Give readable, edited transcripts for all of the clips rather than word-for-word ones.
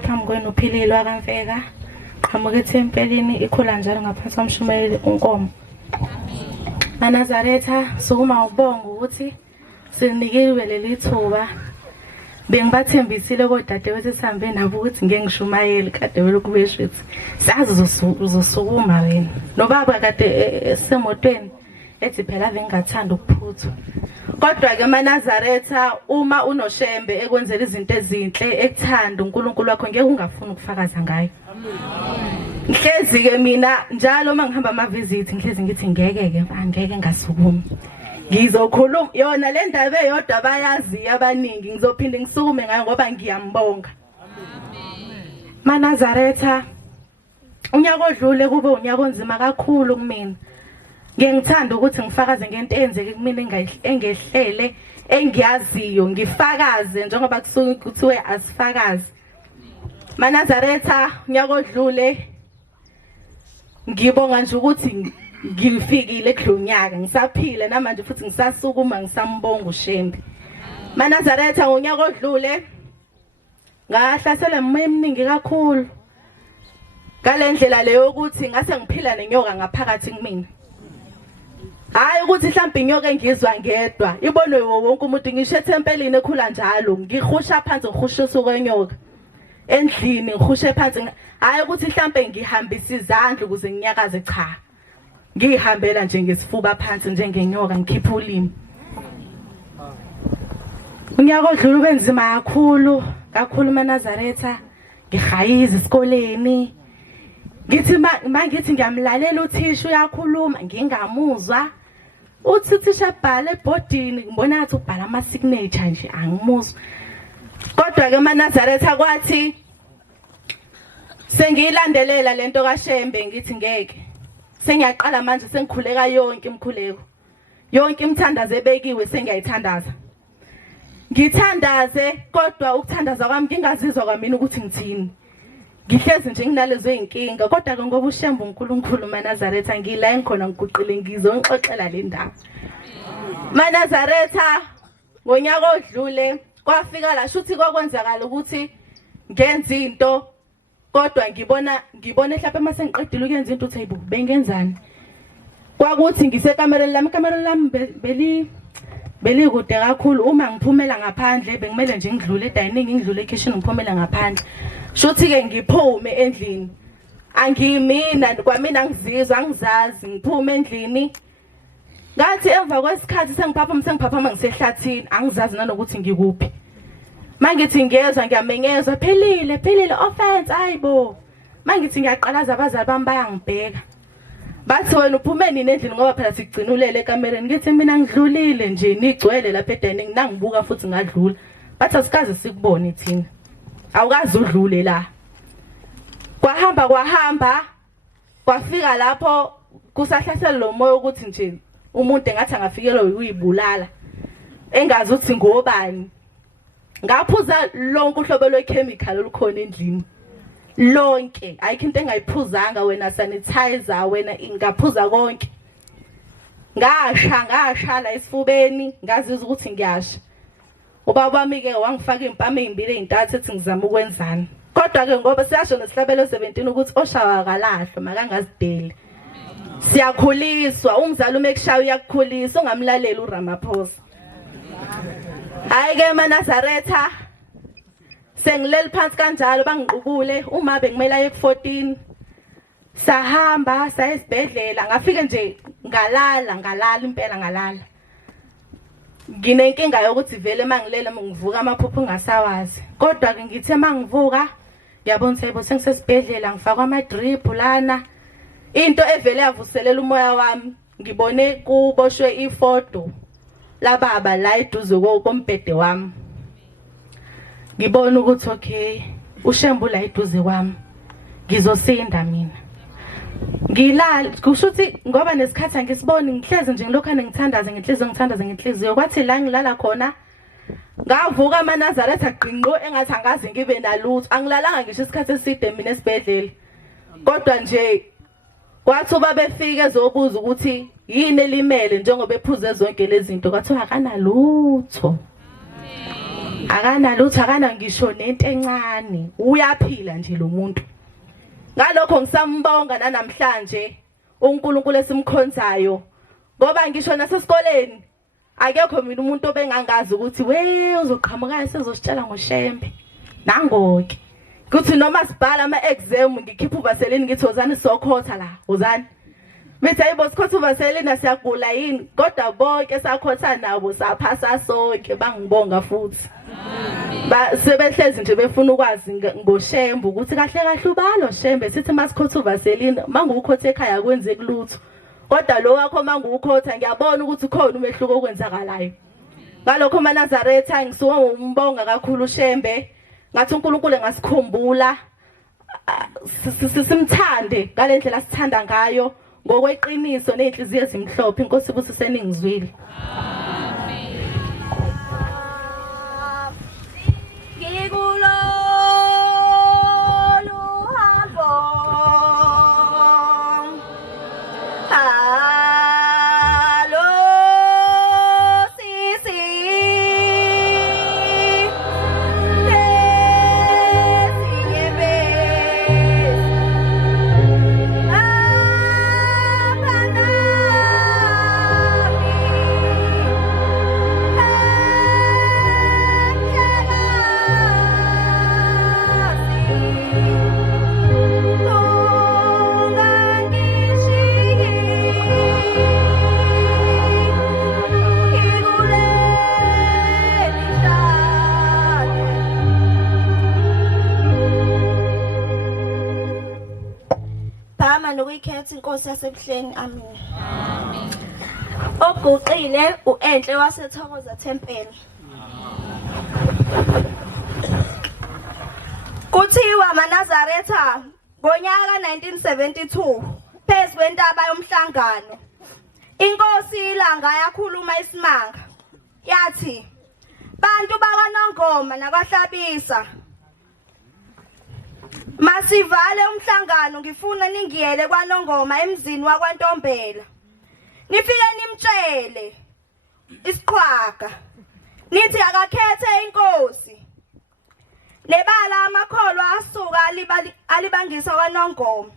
Phambi kwenu uphilile wakamfeka. Qamuka ethempelini ikhula njalo ngaphansi komshumayeli uNkomo. Manazaretha sukuma ubonga ukuthi sinikiwe leli thuba. Bengibathembisile kodadewethu sihambe nabo ukuthi ngeke ngishumayele kade welokubeshithi. Sazi uzosukuma wena. Nobaba kade semotweni ethi phela bengathanda ukuphuthwa. Kodwa ke Manazaretha uma unoshembe ekwenzela izinto ezinhle ekuthanda uNkulunkulu wakho ngeke ungafuni ukufakaza ngayo. Ngihlezi ke mina njalo uma ngihamba ama visit ngihlezi ngithi ngeke ngasukumi. Ngizokhuluma yona le ndaba eyodwa bayazi abaningi ngizophinde ngisukume ngayo ngoba ngiyambonga. Manazaretha unyaka odlule kube unyaka onzima kakhulu kumina. Ngiyangithanda ukuthi ngifakaze ngento eyenzeke kumina engehlele engiyaziyo ngifakaze njengoba kusuke kuthiwe asifakaze. Manazaretha unyaka odlule ngibonga nje ukuthi ngifikile kulonyaka ngisaphila namanje futhi ngisasukuma ngisambonga uShembe. Manazaretha ngonyaka odlule ngahlasela emoya eminingi kakhulu. Ngalendlela leyo ukuthi ngase ngiphila nenyoka ngaphakathi kumina. Hayi ukuthi mhlawumbe inyoka engizwa ngedwa ibonwe wonke umuntu ngisho ethempelini ekhula njalo ngihusha phansi ngihusha ukwenyoka endlini ngihushe phansi hayi ukuthi mhlawumbe ngihambisa izandla ukuze nginyakaze cha ngihambela nje ngesifuba phansi njengenyoka ngikhipha ulimi. Unyaka odlule ubenzima kakhulu Manazaretha ngihayiza esikoleni ngithi mangithi ngiyamlalela uthisha uyakhuluma ngingamuzwa uthi uthisha bhala ebhodini ngibona ngathi ubhala ama signature nje angimuzwa. Kodwa ke Manazaretha kwathi sengiyilandelela lento kaShembe ngithi ngeke sengiyaqala manje sengikhuleka yonke imkhuleko yonke imthandazo ebekiwe sengiyayithandaza ngithandaze kodwa ukuthandaza kwami ngingazizwa kwamina ukuthi ngithini ngihlezi nje nginalezo inkinga kodwa ke ngoba uShembe uNkulunkulu Manazaretha ngila engikhona ngiguqile ngizonxoxela le ndaba. Manazaretha ngonyaka odlule kwafika la shuthi kwakwenzakala ukuthi ngenza into kodwa ngibona mhlawumbe mase ngiqedile ukuyenza into uthi hayibo bengenzani kwakuthi ngisekamereni lami beli kude kakhulu uma ngiphumela ngaphandle bengimele nje ngidlule edining ngidlule ekitchen ngiphumela ngaphandle shuthi ke ngiphume endlini angiyimina kwamina ngizizwa ngizazi ngiphume endlini ngathi emva kwesikhathi sengiphaphama ngisehlathini angizazi nanokuthi ngikuphi. Mangithi ngiyezwa ngiyamenyezwa phelile offense ayibo. Mangithi ngiyaqalaza abazali bami bayangibheka. Bathi wena uphume nini endlini ngoba phela sigcinulele ekamereni ngithi mina ngidlulile nje nigcwele lapha edining nangibuka futhi ngadlula. Bathi asikaze sikubone thina. Awukazi udlule la. Kwahamba kwafika lapho kusahlasela lo moya ukuthi nje umuntu engathi angafikelwa uyibulala. Engazi ukuthi ngobani. Ngaphuza lonke uhlobo lwechemical olukhona endlini lonke ayikho into engayiphuzanga wena sanitizer wena ngaphuza konke ngasha la esifubeni ngazizwa ukuthi ngiyasha. Ubaba wami ke wangifaka impama ezimbili ezintathu ethi ngizama ukwenzani kodwa ke ngoba siyasho nesihlabelo 17 ukuthi oshawa akalahlwa makangazideli. Siyakhuliswa umzali uma ekushaya uyakukhulisa ungamlalela uRamaphosa. Hayi ke Manazaretha sengileli phansi kanjalo bangiqubule uma bengimela ku14 sahamba sayesibhedlela ngafike nje ngalala impela ngalala. Nginenkinga yokuthi vele mangilela ngivuka amaphupho ngasawazi kodwa ke ngithe mangivuka ngiyabona ukuthi sengisesibhedlela ngifakwa ama drip lana into evele yavuselela umoya wami ngibone kuboshwe ifoto lababa la eduze kombhede wami. Ngibona ukuthi okay uShembe la eduze kwami ngizosinda mina. Ngilala kusho ukuthi ngoba nesikhathi angisiboni ngihlezi nje ngilokhane ngithandaza ngenhliziyo kwathi la ngilala khona ngavuka Manazaretha gqinqo engathi angazi ngibe nalutho angilalanga ngisho isikhathi eside mina esibhedlela kodwa nje kwathi ubabefike ezobuza ukuthi yini elimele njengoba ephuze zonke lezi zinto kwathiwa akanalutho. akanalutho akana ngisho nento encane uyaphila nje lo muntu ngalokho ngisambonga namhlanje uNkulunkulu esimkhonzayo ngoba ngisho nasesikoleni akekho mina umuntu obengangazi ukuthi we uzoqhamuka sezositshela ngoShembe nangoke kuthi noma sibhala ama-exam ngikhipha uVaseline ngithi wozani sokhotha la wozani mithi ayibo sikhotha uVaseline siyagula yini kodwa bonke sakhotha nabo saphasa sonke bangibonga futhi sebehlezi nje befuna ukwazi ngoShembe ukuthi kahle kahle ubalo Shembe sithi masikhotha uVaseline mangukhotha ekhaya kwenzeki lutho kodwa lo wakho mangukhotha ngiyabona ukuthi khona umehluko okwenzakalayo ngalokho maNazaretha ngisuka ngombonga kakhulu uShembe ngathi uNkulunkulu ngasikhumbula simthande ngalendlela sithanda ngayo ngokweqiniso nezinhliziyo ezimhlophe inkosi ibusise ningizwile nokuyikhetha inkosi yasebuhleni amen oguqile uEnhle waseThokoza Thempela kuthiwa maNazaretha ngonyaka 1972 phezu kwentaba yomhlangano inkosi ilanga yakhuluma isimanga yathi bantu bakwaNongoma nakwaHlabisa masivale umhlangano ngifuna ningiyele kwaNongoma emzini wakwaNtombela nifike nimtshele isiqhwaga nithi akakhethe inkosi nebala amakholwa asuka alibangisa kwaNongoma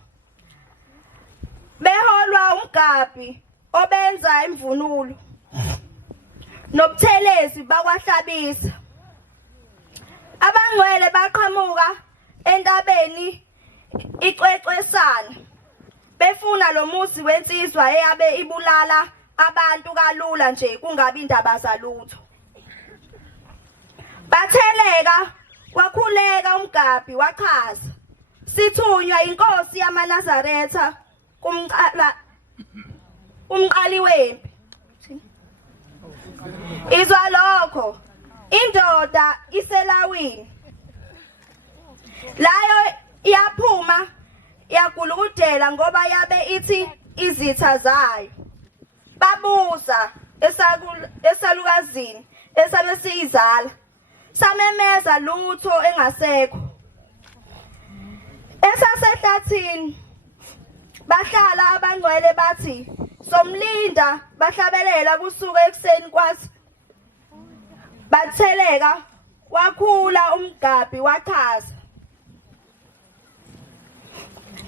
beholwa umgabhi obenza imvunulo nobuthelezi bakwaHlabisa abangcwele baqhamuka entabeni icwecwesana befuna lo muzi wensizwa eyabe ibulala abantu kalula nje kungabi indaba zalutho batheleka wakhuleka umgabhi wachaza sithunywa inkosi yamaNazaretha umqali wempi izwa lokho indoda iselawini layo yaphuma yagulukudela ngoba yabe ithi izitha zayo babuza esalukazini esabe siyizala samemeza lutho engasekho esasehlathini bahlala abangcwele bathi somlinda bahlabelela kusuka ekseni kwathi batheleka wakhula umgabhi wachaza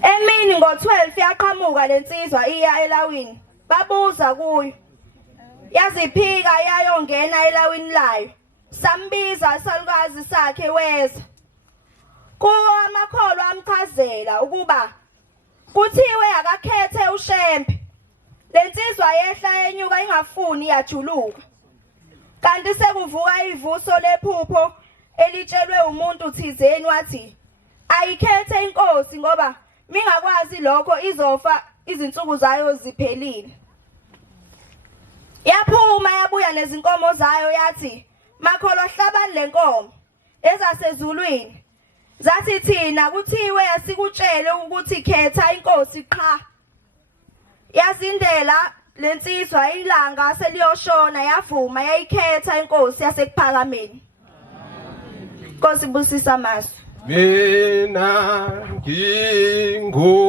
emini ngo12 yaqhamuka lensizwa iya elawini babuza kuyo yaziphika yayongena elawini layo sambiza isalukazi sakhe weza kuwo amakholwa amchazela ukuba kuthiwe akakhethe uShembe lensizwa yehla yenyuka ingafuni yajuluka kanti sekuvuka ivuso lephupho elitshelwe umuntu thizeni wathi ayikhethe inkosi ngoba mingakwazi lokho izofa izinsuku zayo ziphelile yaphuma yabuya nezinkomo zayo yathi makholwa hlabani lenkomo ezasezulwini zathi thina kuthiwe asikutshele ukuthi khetha inkosi qha yazindela lensizwa ilanga seliyoshona yavuma yayikhetha inkosi yasekuphakameni Nkosi busisa masu mina ngingumntwana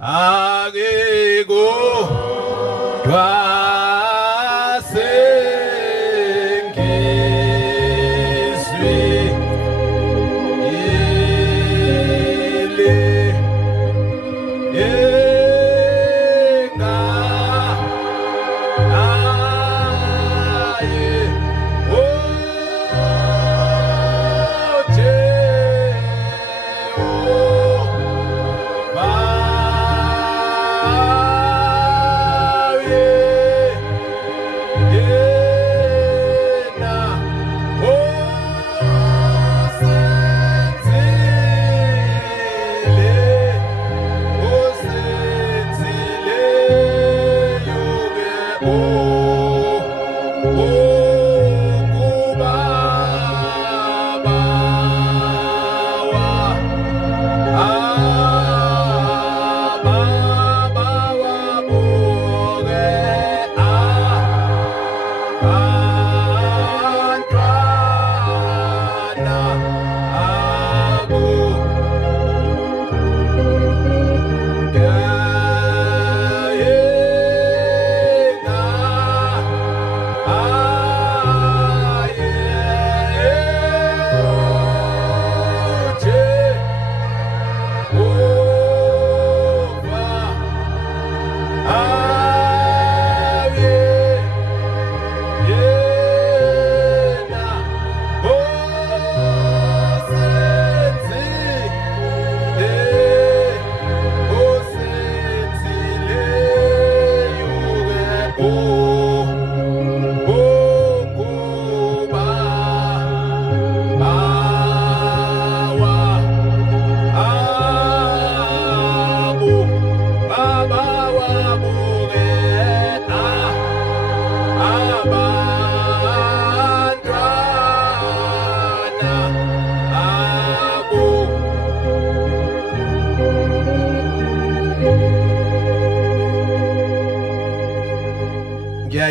akekho dwase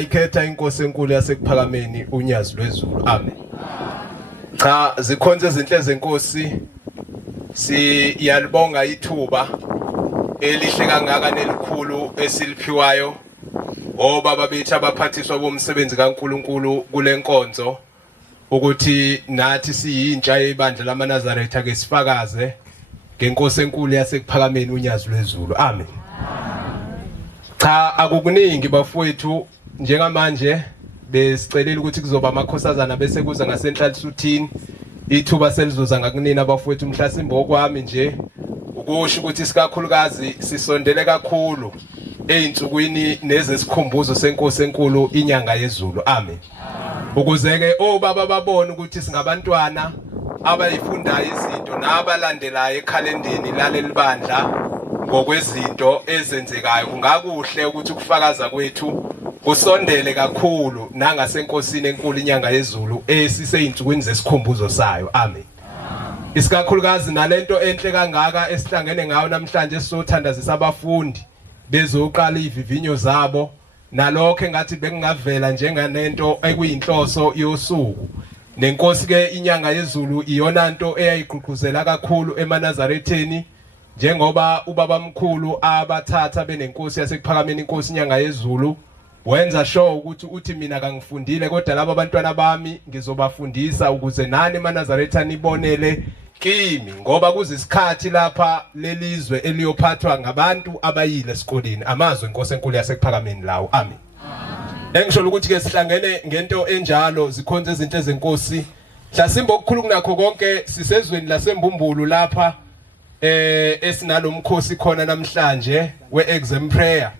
ngiyayikhetha inkosi enkulu yasekuphakameni unyazi lwezulu. Amen. Cha zikhonze izinhle zenkosi siyalibonga ithuba elihle kangaka nelikhulu esiliphiwayo obaba bethu abaphathiswa bomsebenzi kaNkuluNkulu kulenkonzo ukuthi nathi siyintsha yebandla lamaNazaretha ke sifakaze ngenkosi enkulu yasekuphakameni unyazi lwezulu. Amen. Cha akukuningi bafowethu njengamanje besicelela ukuthi kuzoba amakhosazana bese kuza ngasenhlanhluthini ithuba selizoza ngakunina abafowethu mhlasimbo okwami nje ukusho ukuthi sikakhulukazi sisondele kakhulu einsukwini nezesikhumbuzo senkosi enkulu inyanga yezulu. Amen. Ukuze ke obaba babone ukuthi singabantwana abayifundayo izinto nabalandelayo ekhalendeni laleli bandla ngokwezinto ezenzekayo kungakuhle ukuthi ukufakaza kwethu kusondele kakhulu nangasenkosini enkulu inyanga yezulu esiseyinsukwini zesikhumbuzo sayo. Amen. Isikakhulukazi nalento enhle kangaka esihlangene ngayo namhlanje sisothandazisa abafundi bezoqala ivivinyo zabo nalokho engathi bekungavela njenganento ekuyinhloso yosuku nenkosi ke inyanga yezulu iyona nto eyayigqugquzela kakhulu emanazaretheni njengoba ubaba mkhulu abathatha benenkosi yasekuphakameni inkosi inyanga yezulu wenza sure ukuthi uthi mina kangifundile kodwa laba abantwana bami ngizobafundisa ukuze nani emanazarethani nibonele kimi ngoba kuzisikhathi lapha lelizwe eliyophathwa ngabantu abayile esikoleni amazwe inkosi enkulu yasekuphakameni lawo. Amen. Engisho ukuthi ke sihlangene ngento enjalo zikhonze izinto ezenkosi mhlasimbo okukhulu kunakho konke sisezweni lasembumbulu lapha esinalomkhosi khona namhlanje we-exam prayer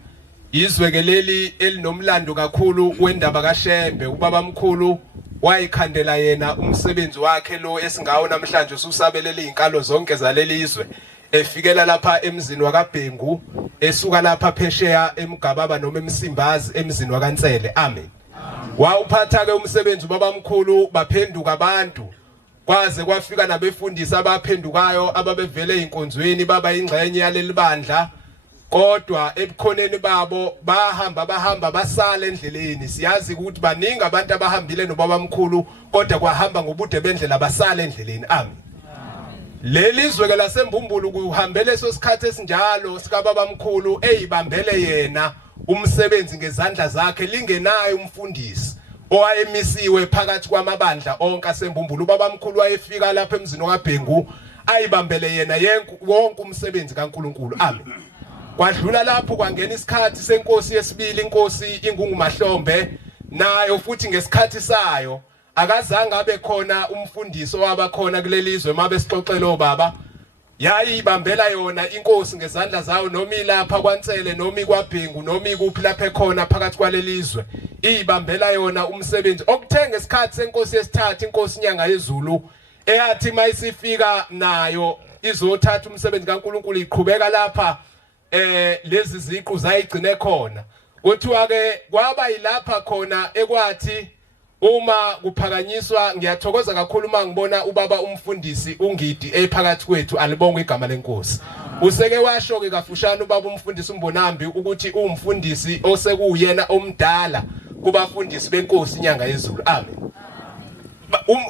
izwe ke leli elinomlando kakhulu wendaba kaShembe ubaba mkhulu wayikhandela yena umsebenzi wakhe lo esingawo namhlanje ususabelele izinkalo zonke zalelizwe efikela lapha emzini wakaBhengu esuka lapha phesheya eMgababa noma eMsimbazi emzini wakaNtsele. Amen. Wawuphatha ke umsebenzi ubaba mkhulu baphenduka abantu kwaze kwafika nabefundisi abaphendukayo ababevele inkonzweni baba ingxenye yaleli bandla kodwa ebukhoneni babo bahamba basala endleleni siyazi ukuthi baningi abantu abahambile nobaba mkhulu kodwa kwahamba ngobude bendlela basala endleleni. Amen. Lelizwe ke lasembumbulu kuhambele leso sikhathi esinjalo sika baba mkhulu eyibambele yena umsebenzi ngezandla zakhe lingenayo umfundisi owayemisiwe phakathi kwamabandla onke asembumbulu ubaba mkhulu wayefika lapha emzini wakaBhengu ayibambele yena wonke umsebenzi kaNkuluNkulu. Amen. Kwadlula lapho kwangena isikhathi senkosi yesibili inkosi ingungumahlombe nayo futhi ngesikhathi sayo akazange abe khona umfundisi owabakhona kulelizwe mabe sixoxela obaba yayibambela yona inkosi ngezandla zayo noma ilapha kwaNtsele noma ikwaBhengu noma ikuphi lapha ekhona phakathi kwalelizwe ibambela yona umsebenzi okuthenga isikhathi senkosi yesithathu inkosi inyanga yezulu eyathi mayisifika nayo izothatha umsebenzi kaNkuluNkulu iqhubeka lapha lezi ziqu zayigcine khona kuthiwa ke kwaba yilapha khona ekwathi uma kuphakanyiswa ngiyathokoza kakhulu mangibona ubaba umfundisi uNgidi ephakathi kwethu alibonga igama lenkosi useke washo ke kafushane ubaba umfundisi uMbonambi ukuthi umfundisi osekuyena omdala kubafundisi benkosi inyanga yezulu. Amen.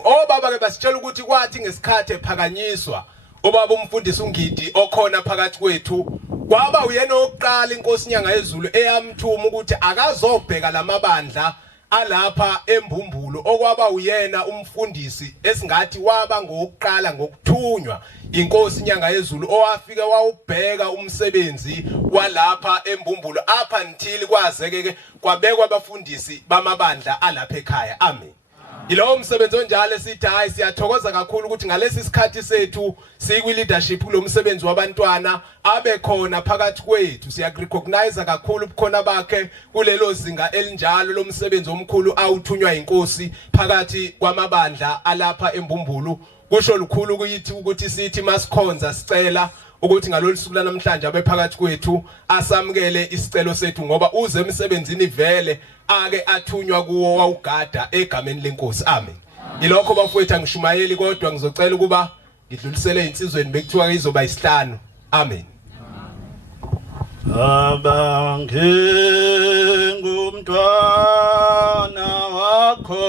Obaba ke basitshela ukuthi kwathi ngesikhathi ephakanyiswa ubaba umfundisi uNgidi okhona phakathi kwethu kwaba uyena oqala inkosi inyanga yezulu eyamthuma ukuthi akazobheka lamabandla alapha embumbulu okwaba uyena umfundisi esingathi waba ngokuqala ngokuthunywa inkosi inyanga yezulu owafika wawubheka umsebenzi walapha embumbulu apha until kwazeke ke kwabekwa abafundisi bamabandla alapha ekhaya. Amen. Yilowo msebenzi onjalo sithi hayi siyathokoza kakhulu ukuthi ngalesi sikhathi sethu sikwi leadership kulo msebenzi wabantwana abe khona phakathi kwethu siyarecognize kakhulu ubukhona bakhe kulelo zinga elinjalo lomsebenzi omkhulu awuthunywa inkosi phakathi kwamabandla alapha embumbulu kusho lukhulu kuyithi ukuthi sithi masikhonza sicela ukuthi ngalolu suku namhlanje abephakathi kwethu asamukele isicelo sethu ngoba uze emsebenzini vele ake athunywa kuwo wawugada egameni lenkosi. Amen. Yilokho bafowethu angishumayeli kodwa ngizocela ukuba ngidlulisele insizweni bekuthiwa izoba isihlanu. Amen. abangengumntwana wakho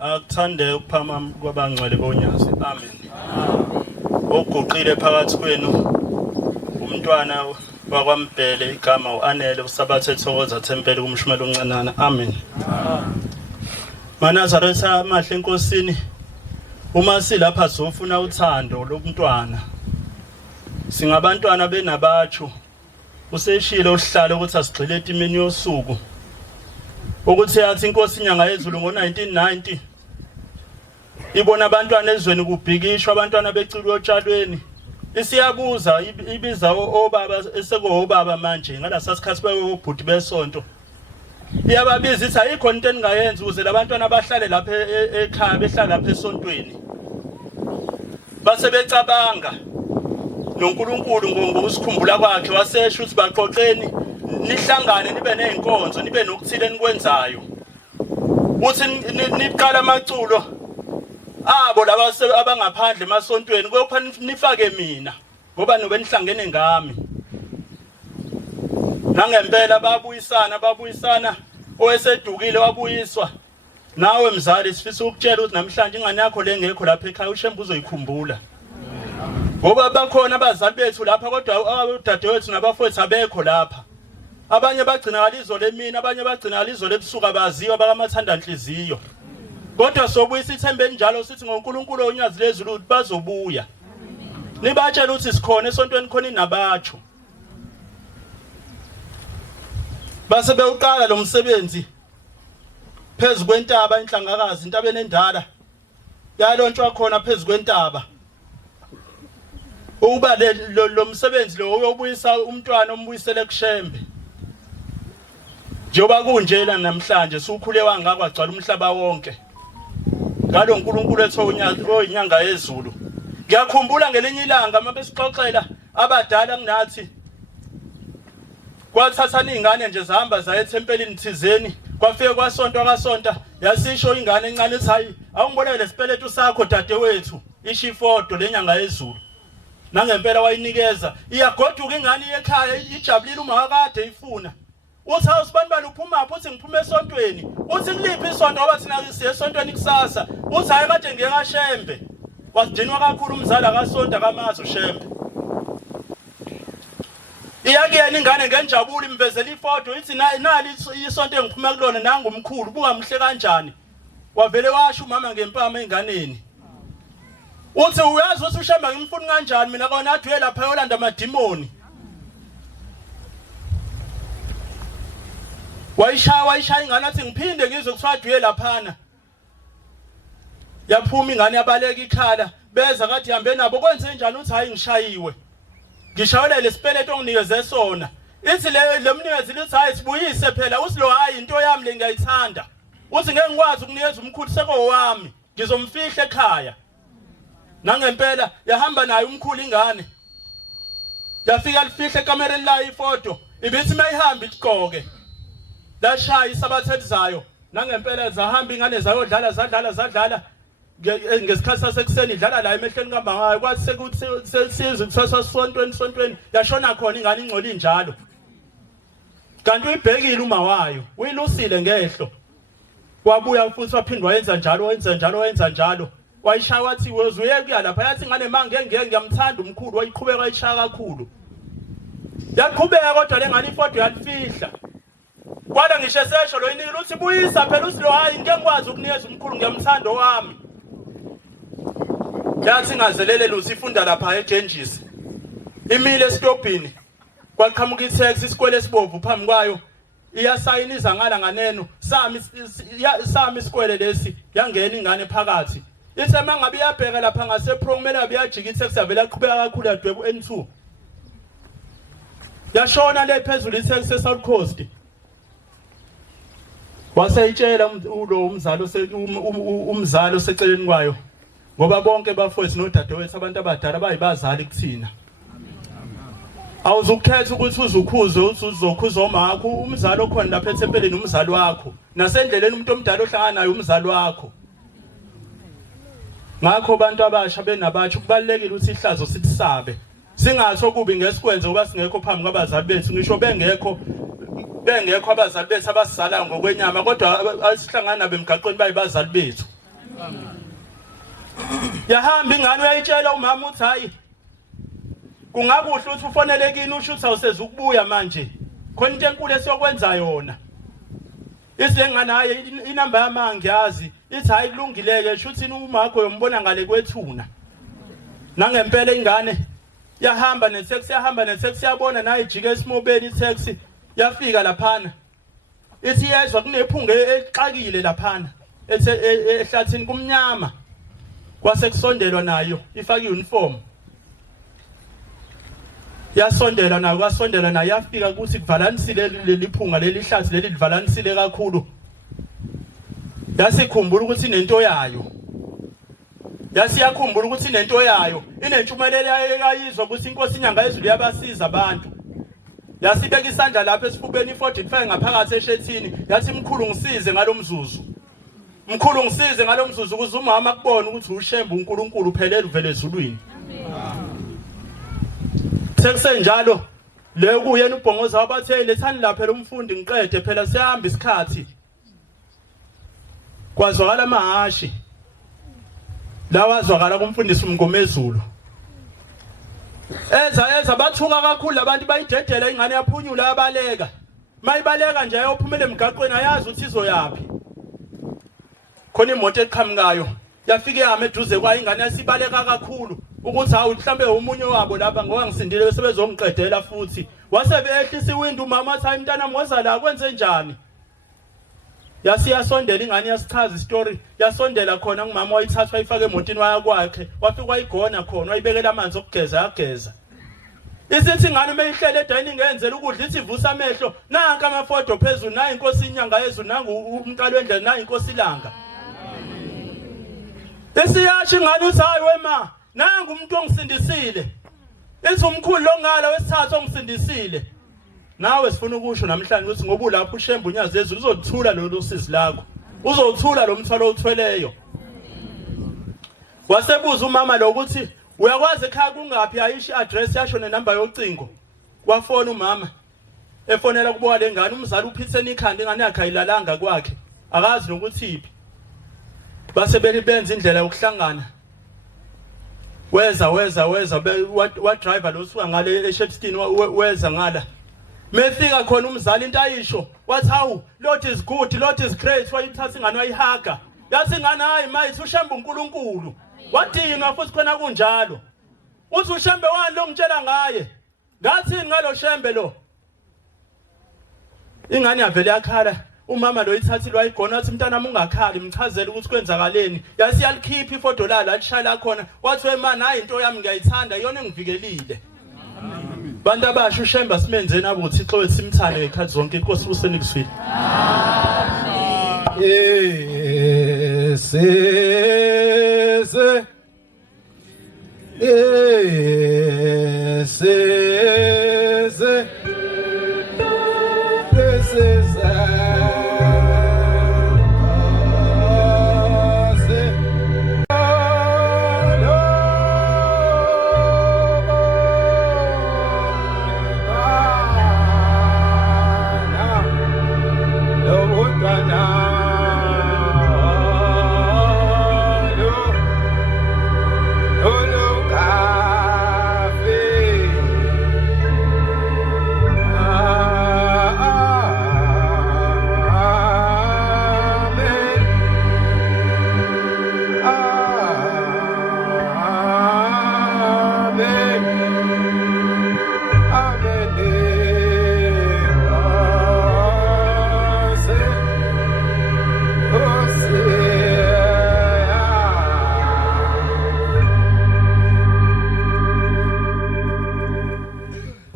Akuthande ukuphama kwabangcwele bonyasi. Amen. Oguqile phakathi kwenu umntwana wakwaMbhele igama uAnele uSabathe Thokoza Thempeli kumshumela oncanana. Amen. Manazaretha amahle enkosini. Uma silapha sofuna uthando lomntwana. Singabantwana benabatshu. Useshilo uhlala ukuthi asigxile etimeni yosuku. Ukuthi yathi inkosi inyanga yezulu ngo1990 ibona abantwana ezweni kubhikishwa abantwana becilwe otshalweni isiyabuza ibiza obaba esekuobaba manje ngala sasikhathi bayobhuti besonto iyababiza ithi ayikho into eningayenza ukuze labantwana abahlale lapha ekhaya behlala lapha esontweni base becabanga noNkulunkulu ngokusikhumbula kwakhe wasesho ukuthi baxoxeni nihlangane nibe nezinkonzo nibe nokuthile enikwenzayo uthi niqala amaculo abo laba abangaphandle emasontweni kopha nifake mina ngoba nobe nihlangene ngami nangempela babuyisana owesedukile wabuyiswa nawe mzali sifisa ukutshela ukuthi namhlanje ingane yakho lengekho lapha ekhaya ushembe uzoyikhumbula ngoba bakhona abazali bethu lapha kodwa udadewethu nabafowethu abekho lapha abanye bagcina ngalizo lemina abanye bagcina ngalizo lebusuka baziwa bakamathanda inhliziyo kodwa sobuyisa ithembe njalo sithi ngoNkulunkulu onyazi lezulu bazobuya nibatshela ukuthi sikhona esontweni khona inabatsho base bewuqala lo msebenzi phezulu kwentaba inhlangakazi intabeni endala yalontshwa khona phezulu kwentaba uba lo msebenzi lo uyobuyisa umntwana ombuyisele kushembe njoba kunjela namhlanje sukhule wangakwagcwala umhlaba wonke ngalo uNkulunkulu ethu oyinyanga yezulu ngiyakhumbula ngelinye ilanga mabesixoxela abadala kunathi kwathathana izingane nje zihamba zaye eThempelini thizeni kwafike kasonta yasisho ingane encane ethi hayi awungibonele lesipeletu sakho dadewethu ishifodo lenyanga yezulu nangempela wayinikeza iyagoduka ingane ekhaya ijabulile uma akade ifuna uthi awusibani bani uphuma apho uthi ngiphume esontweni uthi kuliphi isonto ngoba thina siye esontweni kusasa uthi hayi kade ngiyekashembe wasidinwa kakhulu umzali akasonto kamazi ushembe iyakuyena ingane ngenjabulo imvezela ifoto ithi nali isonto engiphume kulona nangumkhulu buka mhle kanjani wavele washo umama ngempama enganeni uthi uyazi ukuthi ushemba ngimfuni kanjani mina kona athi uye lapha yolanda amadimoni wayishaya ingane athi ngiphinde ngizwe kuthiwa uye laphana yaphuma ingane yabaleka ikhala beza kathi hambe nabo kwenze njani uthi hayi ngishayiwe ngishawela lesipeleto onginikeze sona ithi le mnikezi lithi hayi sibuyise phela uthi lo hayi into yami le ngiyayithanda uthi ngeke ngikwazi ukunikeza umkhulu seko wami ngizomfihla ekhaya Nangempela yahamba naye umkhulu ingane. Yafika lifihle ekamereni la ifoto. Ibithi mayihamba iqoke. Lashaya isabatha elizayo. Nangempela zahamba ingane zayodlala zadlala. Ngesikhathi sasekuseni idlala la emehlweni kaMangayi kwathi sekuthi sesizwe kusasa sontweni yashona khona ingane ingcola injalo. Kanti uyibhekile uma wayo, uyilusile ngehlo. Wabuya futhi waphindwa yenza njalo. Wayishaya wathi wezuye kuya lapha yathi ingane manje ngiyamthanda umkhulu wayiqhubeka ayishaya kakhulu. Yaqhubeka kodwa lengane ifoto yalifihla. Kwala ngisho sesho lo inikile uthi buyisa phela usilo hayi ngeke ngikwazi ukunikeza umkhulu ngiyamthanda wami. Yathi ngazelele lusi ifunda lapha eJenjisi. Imile estopini. Kwaqhamuka itext isikwele esibovu phambi kwayo. Iyasayiniza ngala nganeno sami isikwele lesi yangena ingane phakathi. Ithe mangabe iyabheka lapha ngase pro kumele abiyajika itext yavela aqhubeka kakhulu yadwebu N2. Yashona le phezulu itext eSouth Coast. Waseyitshela umzalo oseceleni kwayo ngoba bonke bafowethu nodadewethu abantu abadala bayibazali kuthina. Awuzukhetha ukuthi uzukhuze uzokhuza omakho umzalo okhona lapha eThempeleni umzali wakho nasendleleni umuntu omdala ohlangana naye umzali wakho. Ngakho abantu abasha benabatsho kubalekile ukuthi ihlazo sikusabe singatho kubi ngesikwenze ngoba singekho phambi kwabazali bethu ngisho bengekho abazali bethu abasizalayo ngokwenyama kodwa asihlangana nabo emgaqweni bayibazali bethu. Yahamba ingane uyayitshela umama uthi hayi kungakuhle ukuthi ufonelekini usho ukuthi awusezukubuya manje khona into enkulu esiyokwenza yona. Isengane hayi inamba yama ngiyazi ithi hayi kulungileke sho ukuthi umakho yombona ngale kwethuna. Nangempela ingane yahamba neteksi yabona naye ijike esimobeni iteksi yafika laphana. Ithi yezwa kunephunga exakile laphana ehlathini kumnyama. Kwasekusondelwa nayo ifaka iuniform. Yasondela nayo yafika ukuthi kuvalanisile leliphunga lelihlathi leli livalanisile kakhulu. Yasikhumbula ukuthi inento yayo. Yakhumbula ukuthi inento yayo. Inentshumelelo ayayizwa ukuthi inkosi inyanga yezulu yabasiza abantu. Yasibeka isandla lapha esifubeni ifoto ifike ngaphakathi eshethini. Yathi mkhulu ngisize ngalomzuzu. Mkhulu ngisize ngalomzuzu ukuze umama akubone ukuthi ushembe uNkulunkulu uphelele uvele ezulwini. Sekusenjalo le kuyena ubhongoza wabathe lethani lapha lomfundi ngiqede phela siyahamba isikhathi. Kwazwakala amahashi. Lawazwakala kumfundisi uMngomezulu. Eza bathuka kakhulu abantu bayidedela ingane yaphunyula abaleka. Mayibaleka nje ayophumela emgaqweni ayazi ukuthi izoyapi. Khona imoto eqhamukayo yafike yami eduze kwa ingane yasibaleka kakhulu ukuthi hawu mhlambe umunye wabo lapha ngoba ngisindile bese bezongiqedela futhi wasebe ehlisa iwindow umama athi hayi mntana moza la kwenze njani. Yasiyasondela ingane yasichaza istory yasondela khona ngumama wayithatha wayifaka emotini waya kwakhe wafika wayigona khona wayibekela amanzi okugeza yageza. Isithi ingane meyihlele edining enzela ukudla ithi ivusa amehlo nanka amafoto phezulu nayi inkosi inyanga yezulu nangu umqalo wendlela nayi inkosi ilanga. Isiyasho ingane uthi hayi wema nangu umuntu ongisindisile. Ithi umkhulu longala wesithathu ongisindisile. Nawe sifuna ukusho namhlanje ukuthi ngoba ulapha ushembe unyazi yezulu uzothula lolu sizi lakho. Uzothula lo mthwalo othweleyo. Wasebuza umama lo ukuthi uyakwazi ekhaya kungapi ayisho address yasho nenamba yocingo. Wafona umama. Efonela kuboka lengane umzali uphitheni ikhanda ingane yakhe ayilalanga kwakhe. Akazi nokuthi iphi. Base benza indlela yokuhlangana. Weza wa driver lo suka ngale eShepstone weza ngala. Mefika khona umzali into ayisho wathi hawu Lord is good Lord is great wayithatha ingane wayihaga. Yathi ingane hayi mayithi ushembe uNkulunkulu. Wadinwa futhi khona kunjalo. Uthi ushembe wani lo ngitshela ngaye. Ngathi ngalo shembe lo. Ingane yavele yakhala. Umama lo ithathi lwayigona wathi mntanami ungakhali mchazele ukuthi kwenzakaleni. Yasiyalikhipha ifoto la lishaya khona. Wathi wemana hayi into yami ngiyayithanda iyona engivikelile. Bantu abasha ushemba simenzeni abo uThixo wethu simthande ngekhathi zonke inkosi usenikuzwile. Amen.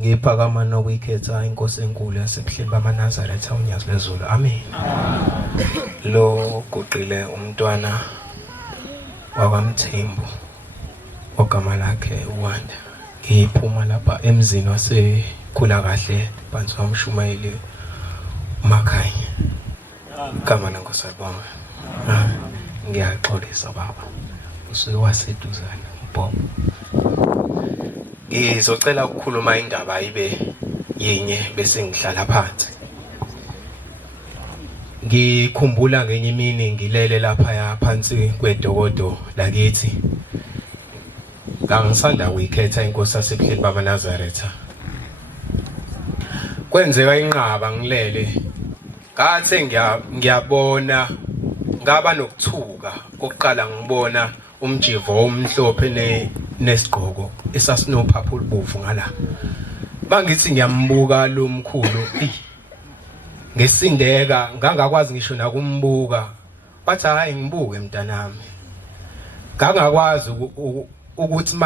Ngiphakama nokuyikhetha inkosi enkulu yasebuhleni bamaNazaretha unyazi lwezulu. Amen. Lo guqile umntwana wakwaMthembu ogama lakhe uWanda. Ngiphuma lapha emzini wasekhula kahle phansi kwamshumayeli uMakhanya. Igama lenkosi ayibonga. Ngiyaxolisa baba. Usuke waseduzana uBob. Ngizocela ukukhuluma indaba ibe yinye bese ngihlala phansi. Ngikhumbula ngenye imini ngilele lapha phansi kwedokodo lakithi. Ngangisanda ukuyikhetha inkosi yasebuhleni bamaNazaretha. Kwenzeka inqaba ngilele. Ngathi ngiyabona ngaba nokuthuka kokuqala ngibona umjivo omhlophe nesigqoko esasinophaphu olubovu ngala. Bangithi ngiyambuka lo mkhulu ngesindeka ngangakwazi ngisho nakumbuka. Bathi hayi ngibuke mntanami. Ngangakwazi ukuthi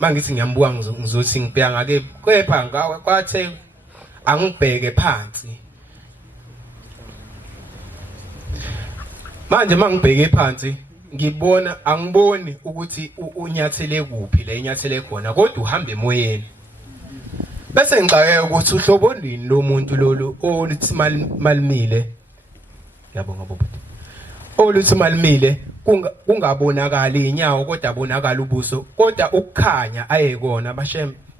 mangithi ngiyambuka ngizothi ngibheka ngake kepha kwathe angibheke phansi. Manje mangibheke phansi ngibona angiboni ukuthi unyathele kuphi la inyathele khona kodwa uhamba emoyeni. Bese ngicake ukuthi uhlobo ndini lo muntu lolu olithi malimile. Yabonga baba. Olithi malimile kungabonakala inyawo kodwa abonakala ubuso kodwa ukukhanya ayekona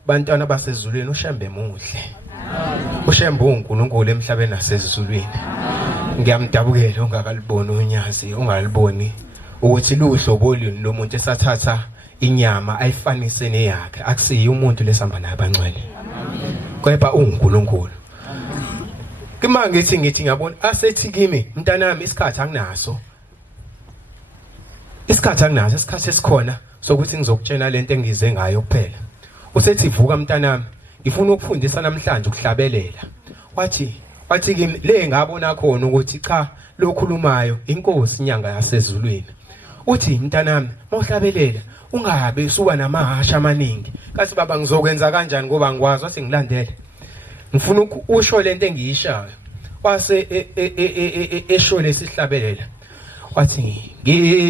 bantwana basezulwini uShembe muhle. uShembe uNkulunkulu emhlabeni nasezulwini. Ngiyamdabukela ungakaliboni unyazi ungaliboni ukuthi luhlobo luni lo muntu esathatha inyama ayifanise neyakhe akusiyi umuntu lesihamba naye abangcwele kepha uNkulunkulu. Kima ngithi ngiyabona asethi kimi mntanami isikhathi anginaso. Isikhathi esikhona sokuthi ngizokutshela lento engize ngayo kuphela. Usethi vuka mntanami ngifuna ukufundisa namhlanje ukuhlabelela. Wathi kimi le ngabona khona ukuthi cha lokhulumayo inkosi inyanga yasezulwini. Uthi mntanami mawuhlabelela ungabe usuka namahasha amaningi. Kathi baba ngizokwenza kanjani ngoba ngikwazi wathi ngilandele. Ngifuna usho lento engiyishayo. Wase esho lesihlabelela. Wathi ngisize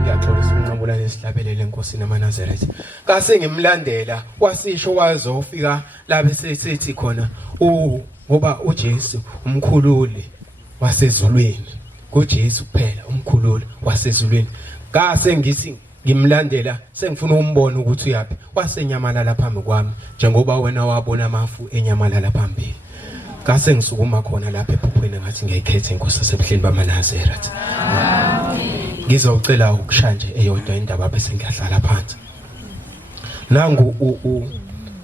ngiyatholisa ukunqamula lesihlabelele enkosini yamaNazaretha. Kase ngimlandela wasisho wazofika la bese sethi khona ngoba uJesu umkhululi wasezulwini. kuJesu kuphela umkhululi wasezulwini. Kase ngithi ngimlandela sengifuna umbona ukuthi uyapi. Wasenyamalala phambi kwami njengoba wena wabona amafu enyamalala phambili. Kase ngisukuma khona lapha ephuphweni ngathi ngiyikhethe inkosi yasebuhleni bamaNazaretha. Ngizocela ukushaya nje eyodwa indaba bese ngiyahlala phansi. Nangu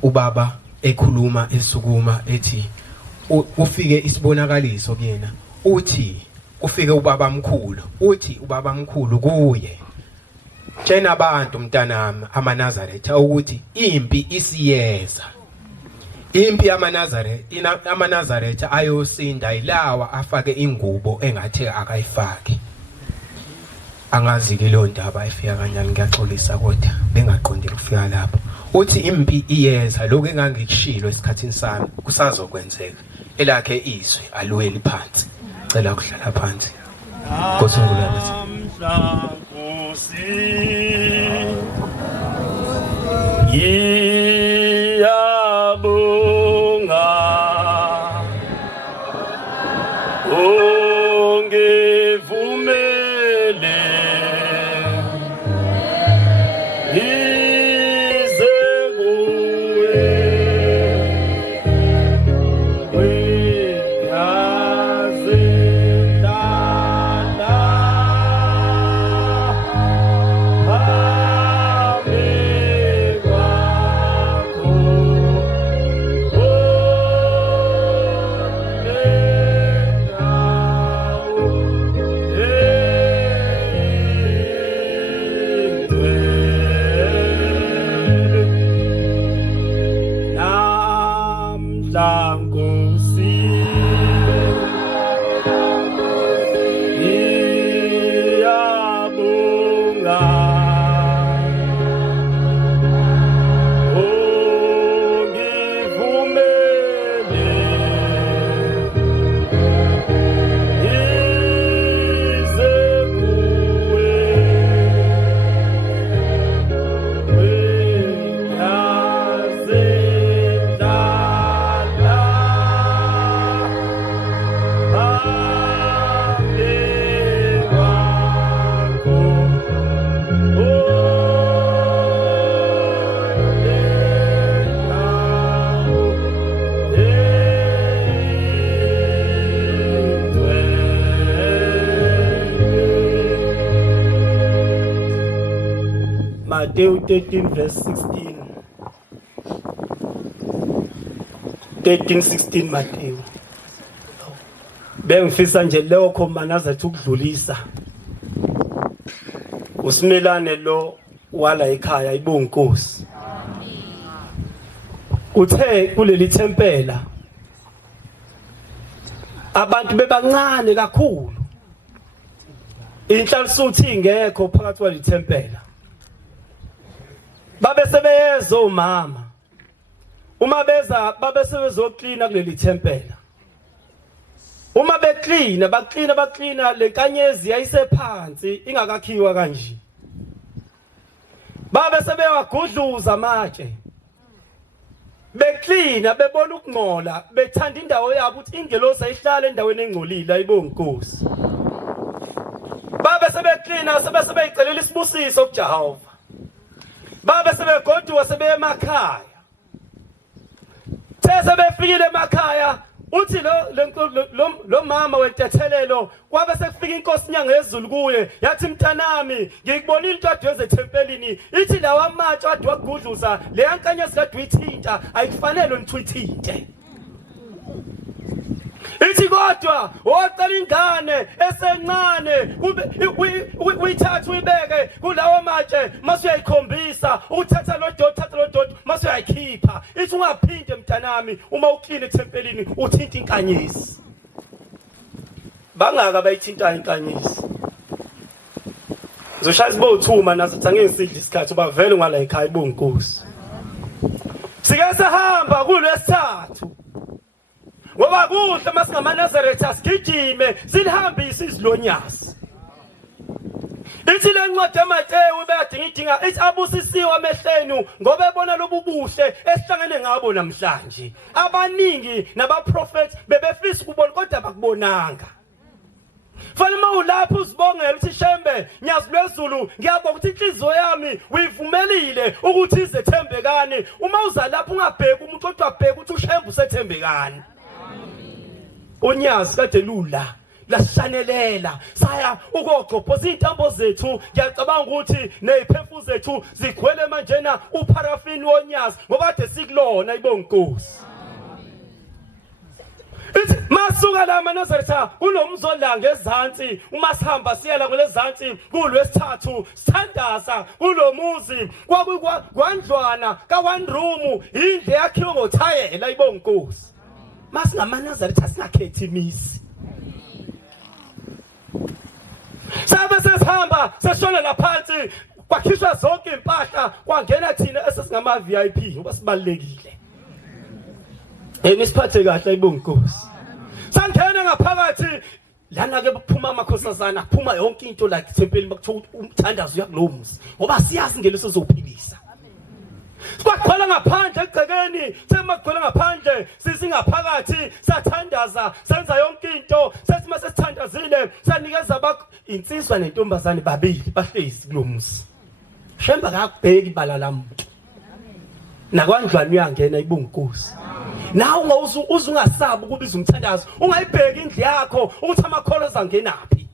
ubaba ekhuluma esukuma ethi ufike isibonakaliso kuyena. Uthi ufike ubaba mkhulu. Uthi ubaba mkhulu kuye tshena abantu mntanami amaNazaretha ukuthi impi isiyeza. Impi amaNazaretha ayosinda ilawa afake ingubo engathe akayifaki. angazi ke lo ndaba ifika kanjani ngiyaxolisa kodwa bengaqondile ukufika lapho uthi impi iyeza lokho engangikushilo esikhathini sami kusazokwenzeka elakhe izwi alweli phansi cela ukuhlala phansi Nkosi Ngiyabonga ungivumele ngize kuwe Matthew 13 verse 16. 13:16 Matthew. Bengifisa nje leyo khomana azathi ukudlulisa. Usimelane lo wala ekhaya ibonkosi. Uthe kuleli thempela abantu bebancane kakhulu. Inhlalisuthi ingekho phakathi kweli thempela. Babe sebeyeza umama. Uma beza babe sebezoklina kuleli thempela. Uma beklina baklina lenkanyezi yayisephansi ingakakhiwa kanje. Babe sebewagudluza amatshe. Beklina bebona ukungcola bethanda indawo yabo ukuthi ingelosi ayihlale endaweni engcolile ayibonkosi. Babe sebeklina sebeyicelela isibusiso kuJehova. Babe sebegoduka sebeye emakhaya. Sebefikile emakhaya uthi lo mama wentethelelo kwabe sekufika inkosi inyanga ezulu kuye yathi mntanami ngikubonile incwadi yezethempelini ithi lawa amatshe ade wagudluza le yankanyezi kade uyithinta ayikufanele nithithinte. Ithi kodwa wocela ingane esencane uyithatha uyibeke kulawo matshe mase uyayikhombisa uthatha lo dodo mase uyayikhipha. Ithi ungaphinde mntanami uma uklina ethempelini uthinta inkanyezi. Bangaka bayithinta inkanyezi. Zoshaya sibothuma nazo ngeke sidle isikhathi uba vele ungala ekhaya ibonkosi. Sike sahamba kulwesithathu. Ngoba kuhle masingamaNazaretha sigijime silihambise izilonyasi. Ithi le ncwadi yaMateyu beyadinga ithi abusisiwe amehlenu ngoba ebona lobu buhle esihlangene ngabo namhlanje. Abaningi nabaprofeti bebefisa ukubona kodwa bakubonanga. Fanele mawulapha uzibongela uthi Shembe nyazi lwezulu ngiyabonga ukuthi inhliziyo yami uyivumelile ukuthi izethembekani. Uma uza lapha ungabheki umuntu kodwa bheka ukuthi uShembe usethembekani. Onyazi kade lula lashanelela saya ukogqophoza intambo zethu ngiyacabanga ukuthi neziphefo zethu zigwele manje na uparafini wonyazi ngoba kade sikulona ibonkosi. Ithi masuka la maNazaretha kunomzolanga ezantsi uma sihamba siyela kulezantsi kulwesithathu sithandaza kulomuzi kwandlwana ka one room indle yakhiwe ngothayela ibonkosi. MasingamaNazaretha singakhethi imisi. Sabe sesihamba seshona laphansi kwakhishwa zonke impahla kwangena thina esesingama VIP ngoba sibalekile. Nisiphathe kahle ayibonga Nkosi. Sangena ngaphakathi lana ke kuphuma amakhosazana kuphuma yonke into like thempeli bakuthiwa umthandazo uyakulomzi ngoba siyazi ngeleso sokuphilisa. Sikwagcwala ngaphandle egcekeni semakugcwala ngaphandle sisingaphakathi sathandaza senza yonke into sethi mase sithandazile sanikeza insizwa nentombazane babili bahlezi kulomzi. Shemba akubheki ibala lamuntu. Nakwandlwana uyangena ibonga Nkosi. Nawe ungasabi ukubiza umthandazo ungayibheki indlu yakho ukuthi amakholo azangenaphi.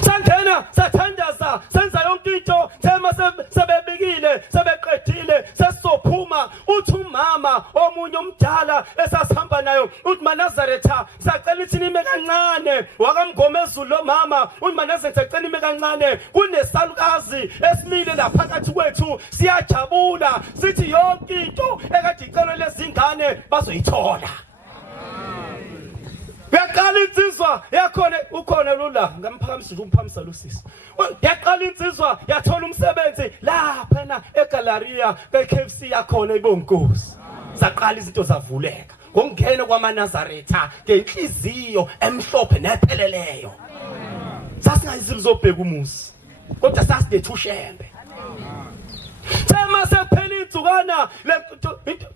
Sangena sathandaza senza yonke into thema sebebikile sebeqedile sesizophuma uthi umama omunye umdala esasihamba nayo uthi Manazaretha sacela ithini ime kancane wakamgomezulu lo mama uthi Manazaretha sacela ime kancane kunesalukazi esimile la phakathi kwethu siyajabula sithi yonke into ekade icelo lezingane bazoyithola. Yaqala insizwa yakhona ukhona lula ngamphakamisa umphamisa losisi. Yaqala insizwa yathola umsebenzi lapha na eGaleria beKFC yakhona ibonga Nkosi. Saqala izinto zavuleka. Ngokungena kwaManazaretha ngenhliziyo emhlophe nepheleleyo. Sasingayizilo zobheka umusi. Kodwa sasidethushembe. Thema sephela insukana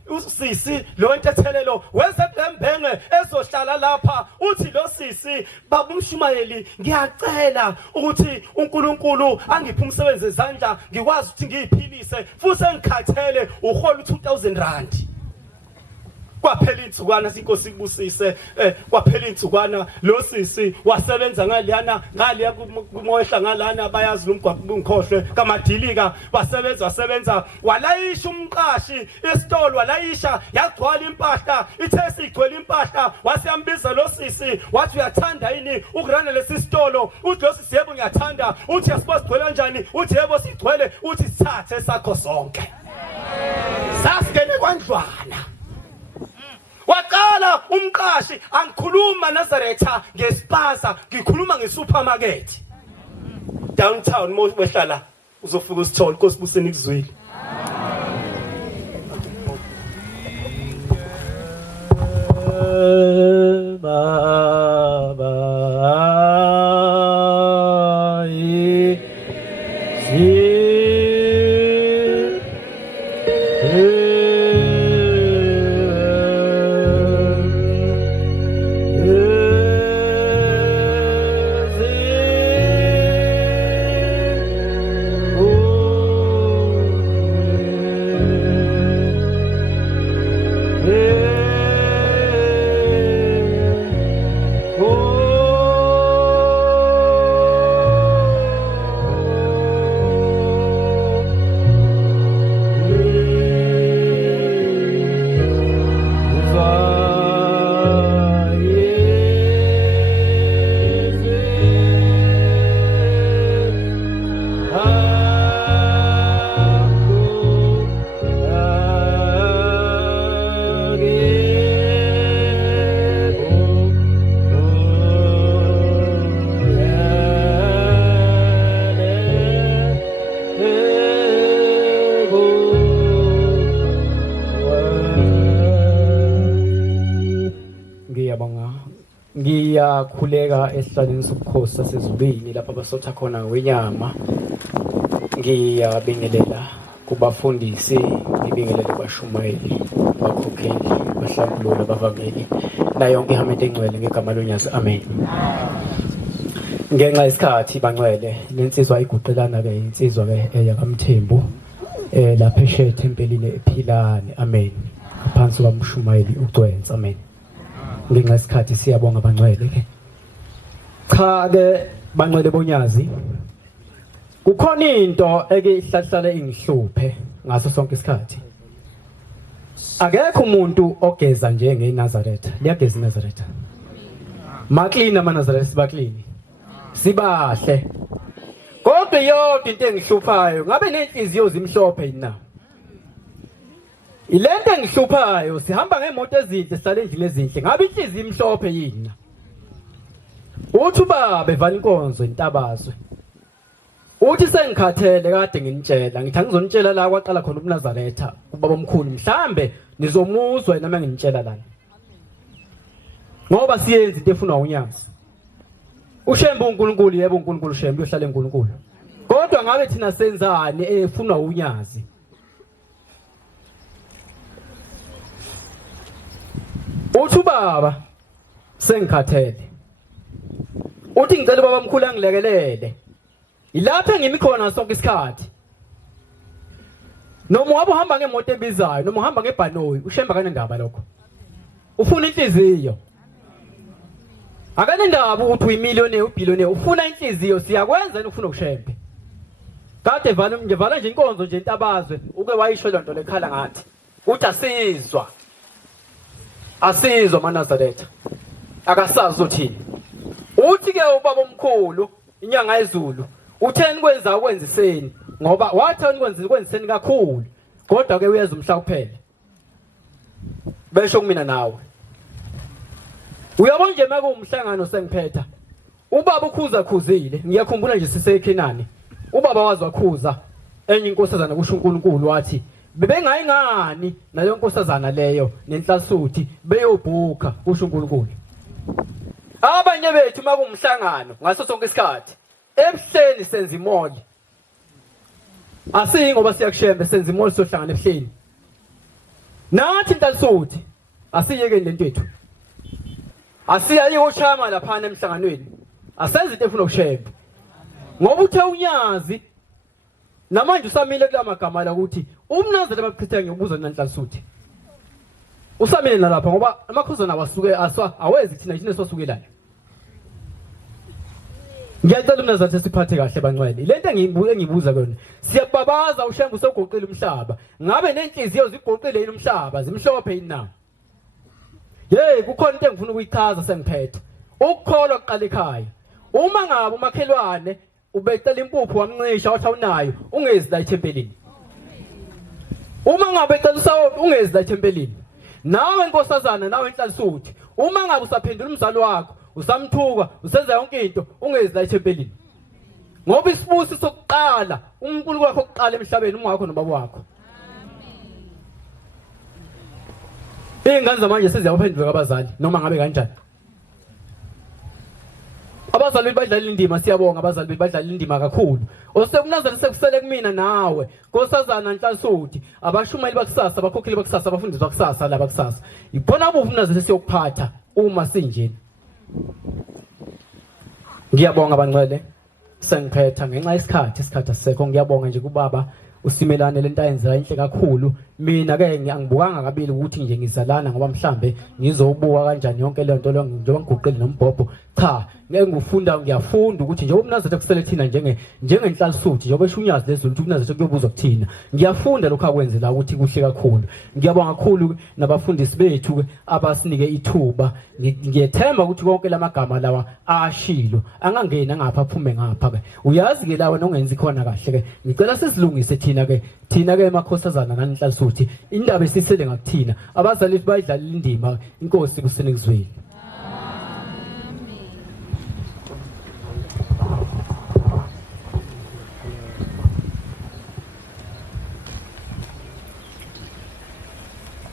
usisi lo ntethelelo wezebhembenge ezohlala lapha uthi lo sisi baba uMshumayeli ngiyacela ukuthi uNkulunkulu angiphe umsebenzi ezandla ngikwazi ukuthi ngiyiphilise futhi engikhathele uhola u2000 kwaphela insukwana sinkosi kubusise kwaphela insukwana lo sisi wasebenza ngaliya kumoyehla ngalana bayazi lumgwaqo ungikhohlwe kaMadilika wasebenza walayisha umqashi isitolo walayisha yagcwala impahla ithe sigcwele impahla wasiyambiza lo sisi wathi uyathanda yini ukurana lesi sitolo uthi lo sisi yebo ngiyathanda uthi yasibo sigcwele kanjani uthi yebo sigcwele uthi sithathe sakho sonke sasingene kwandlwana. Waqala umqashi angikhuluma Nazaretha ngespaza ngikhuluma ngesupermarket downtown mowehlala uzofika usithola Nkosi buseni kuzwile. Baba ngiyakhuleka esihlalweni sobukhosi sasezulwini lapha basotha khona wenyama. Ngiyabingelela kubafundisi, ngibingelele kwaShumayeli, bakhokheli, bahlambulula, bavangeli na yonke ihamete engcwele ngegama loNyazi. Amen. Ngenxa yesikhathi bangcwele lensizwa iguqelana ke insizwa ke yakamthembu lapha eshe tempelini ephilane. Amen. Ngaphansi kwaMshumayeli uCwenza. Amen. Ngenxa yesikhathi siyabonga bangcwele ke. Cha ke bangcwele boNyazi kukhona into eke ihlahlale ingihluphe ngaso sonke isikhathi. Akekho umuntu ogeza njenge Nazaretha. Liyageza iNazaretha. Maklina amaNazaretha sibaklini. Sibahle. Kodwa yodwa into engihluphayo ngabe nenhliziyo zimhlophe yina. Ilento engihluphayo sihamba ngemoto ezinhle sihlale endlini ezinhle ngabe inhliziyo imhlophe yina. uthi ubaba evala inkonzo intabazwe uthi sengikhathele kade nginitshela ngithi angizonitshela la kwaqala khona uMnazaretha ubaba omkhulu mhlambe nizomuzwa yena manginitshela lana ngoba siyenza into efuna unyazi ushembe uNkulunkulu yebo uNkulunkulu shembe uyohlala eNkulunkulu kodwa ngabe thina senzani efuna unyazi uthi ubaba sengikhathele uthi ngicela ubaba omkhulu angilekelele ilapha engimi khona sonke isikhathi noma wabe uhamba ngemoto ebizayo noma uhamba ngebhanoyi ushemba kanendaba lokho ufuna inhliziyo akanendaba ukuthi uyimillionaire ubillionaire ufuna inhliziyo siyakwenza ufuna ukushembe kade ngivala nje inkonzo nje intabazwe uke wayisho lonto lekhala ngathi uthi asizwa maNazaretha akasazi uthini uthi ke ubaba omkhulu inyanga yezulu utheni kwenza ukwenziseni ngoba wathani kwenziseni kakhulu kodwa ke uyeza umhla kuphela besho kumina nawe uyabona nje makuumhlangano sengiphetha ubaba ukhuza khuzile ngiyakhumbula nje sisekhenani ubaba wazi wakhuza enye inkosazana kusho uNkulunkulu wathi bebengayingani nayo inkosazana leyo nenhlasuthi beyobhuka kusho uNkulunkulu abanye bethu makuumhlangano ngaso sonke isikhathi ebuhleni senza imoli asiyi ngoba siyakushembe senza imoli sohlangana ebuhleni nathi inhlisuthi asiyeke lento yethu asiyayi ushama lapha emhlanganweni asenze into efuna ukushembe ngoba uthe unyazi namanje usamile kula magama la ukuthi uMnazaretha bakuchitha ngiyobuza nanhlisuthi usamile nalapha ngoba amakhuzana wasuke awezi thina thina sosukelayo ngiyacela uMnazaretha siphathe kahle bangcwele lento engibuza kona siyababaza ushembe usogoqile umhlaba ngabe nenhliziyo zigoqile yini umhlaba zimhlophe yini na kukhona into engifuna ukuyichaza sengiphethe ukukholwa kuqala ekhaya uma ngabe umakhelwane ubecela impuphu wamncisha wathi awunayo ungezi la ethempelini uma ngabe ecela usawophi ungezi la ethempelini nawe inkosazana nawe inhlisuthi uma ngabe usaphendula umzali wakho usamthuka usenza yonke into ungezi la ethempelini ngoba isibusi sokuqala uNkulunkulu wakho oqala emhlabeni umwakho nobaba wakho ingane zamanje seziyawuphendula abazali noma ngabe kanjani abazali badlala indima siyabonga abazali badlala indima kakhulu osekuNazaretha sekusele kumina nawe nkosazana inhlisuthi abashumeli bakusasa abakhokheli bakusasa abafundisi bakusasa laba kusasa ibona ubuvu uNazaretha siyokuphatha uma sinjeni ngiyabonga abangcwele sengiphetha ngenxa isikhathi asisekho ngiyabonga nje kubaba usimelane lento ayenza inhle kakhulu mina ke angibukanga kabili ukuthi nje ngizalana ngoba mhlambe ngizobuka kanjani yonke lento lo njengoba ngiguqile nombhobho cha ngiyafunda ukuthi njengoba uMnazaretha kusele thina njengenhlisuthi njengoba esho unyazi lezulu ukuthi uMnazaretha kuyobuzwa kuthina ngiyafunda lokho akwenzela ukuthi kuhle kakhulu ngiyabonga kakhulu nabafundisi bethu abasinike ithuba ngiyethemba ukuthi konke lamagama lawa ashilo angangena ngapha aphume ngapha ke uyazi ke lawa nongenzi khona kahle ke ngicela sisilungise thina ke emakhosazana nanhlisuthi indaba esisele ngakuthina abazali bayidlala indima inkosi kusenekuzweni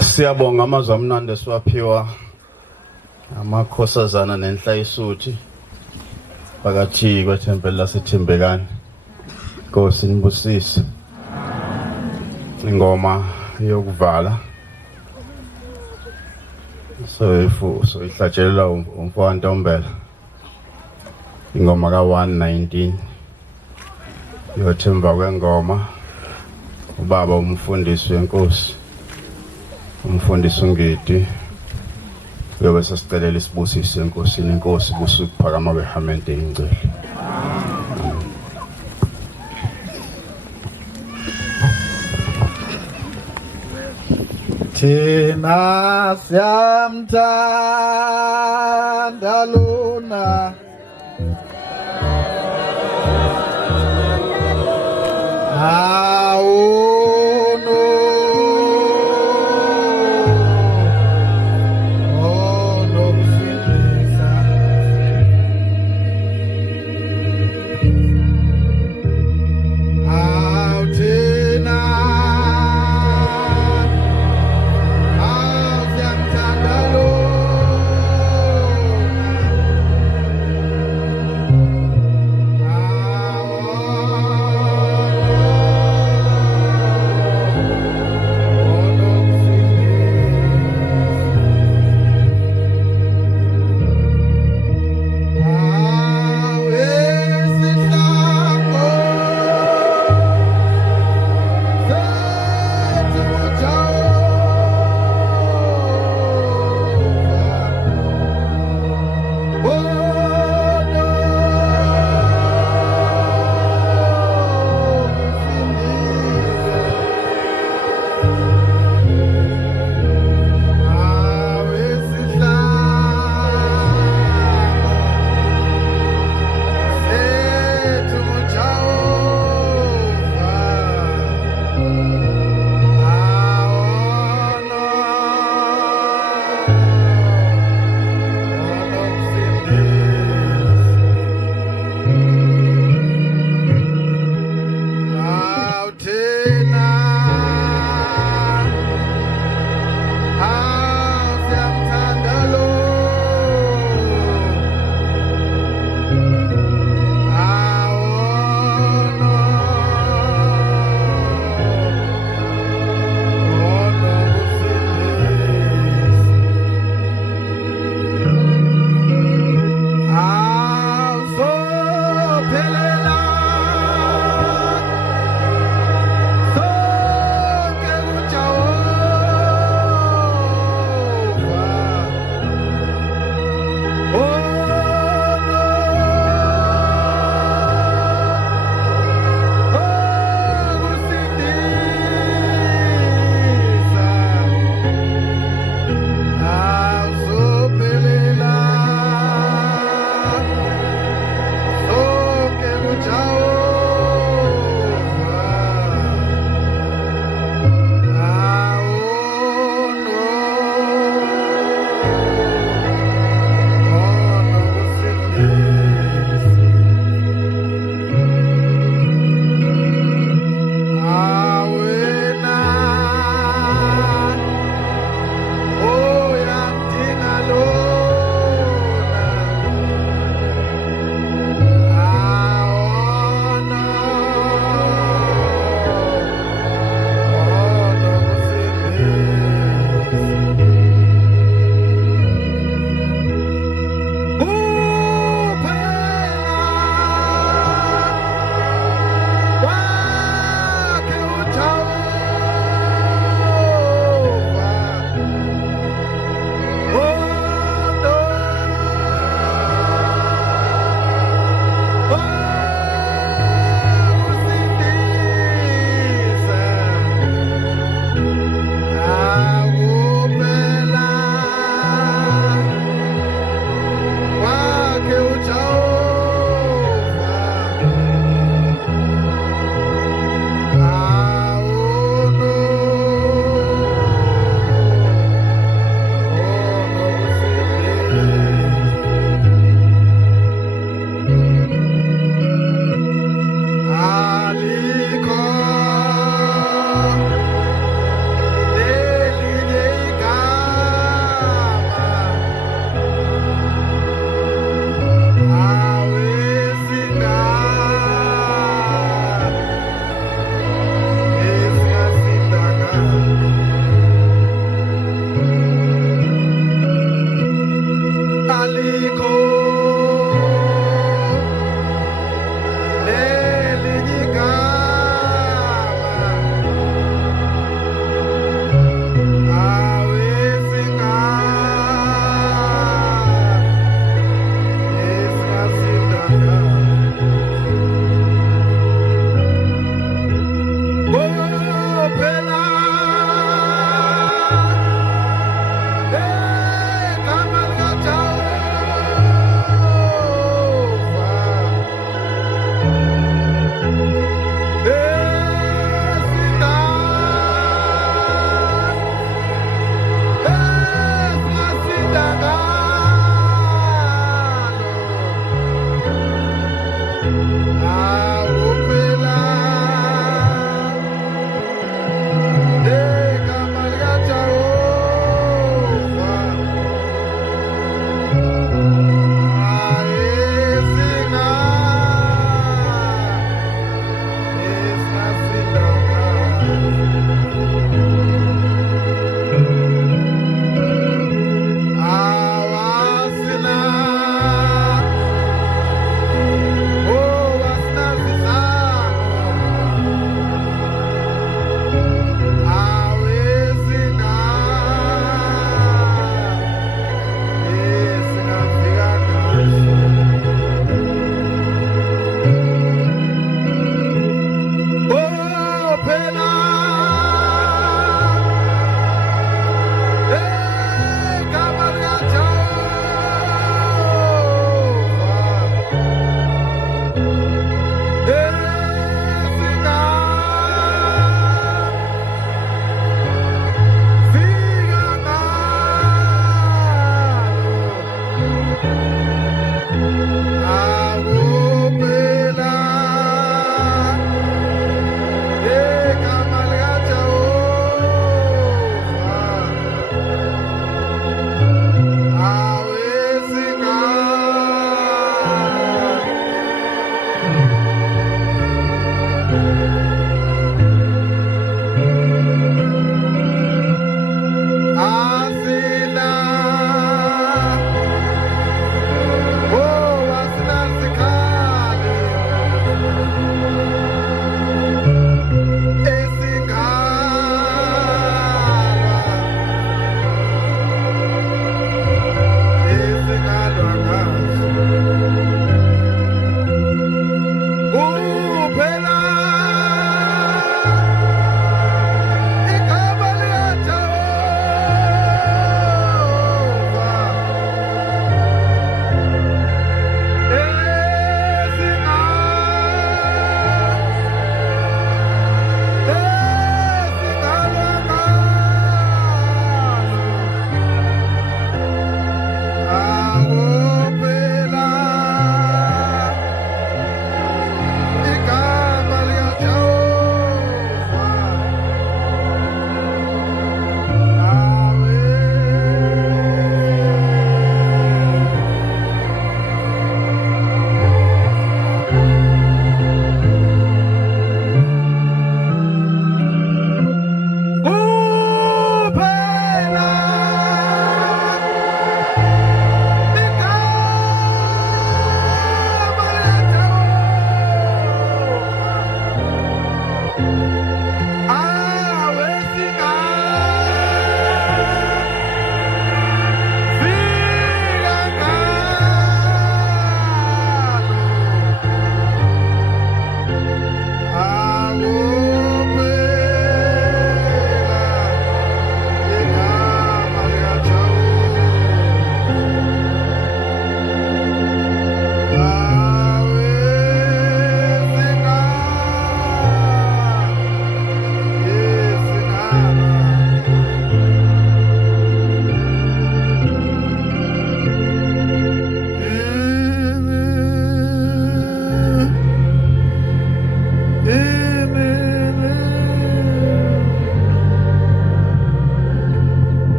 siyabonga amazwi amnandi esiwaphiwa amakhosazana nenhlayisuthi phakathi kwethempeli laseThembekani Nkosi nibusise ingoma yokuvala so ihlatshelela umfowabo Ntombela ingoma ka119 yothemba kwengoma ubaba umfundisi wenkosi umfundisi uNgidi uyobe sesicelela isibusise enkosini inkosi busuku phakama behamente ingcwele thina siyamthanda lona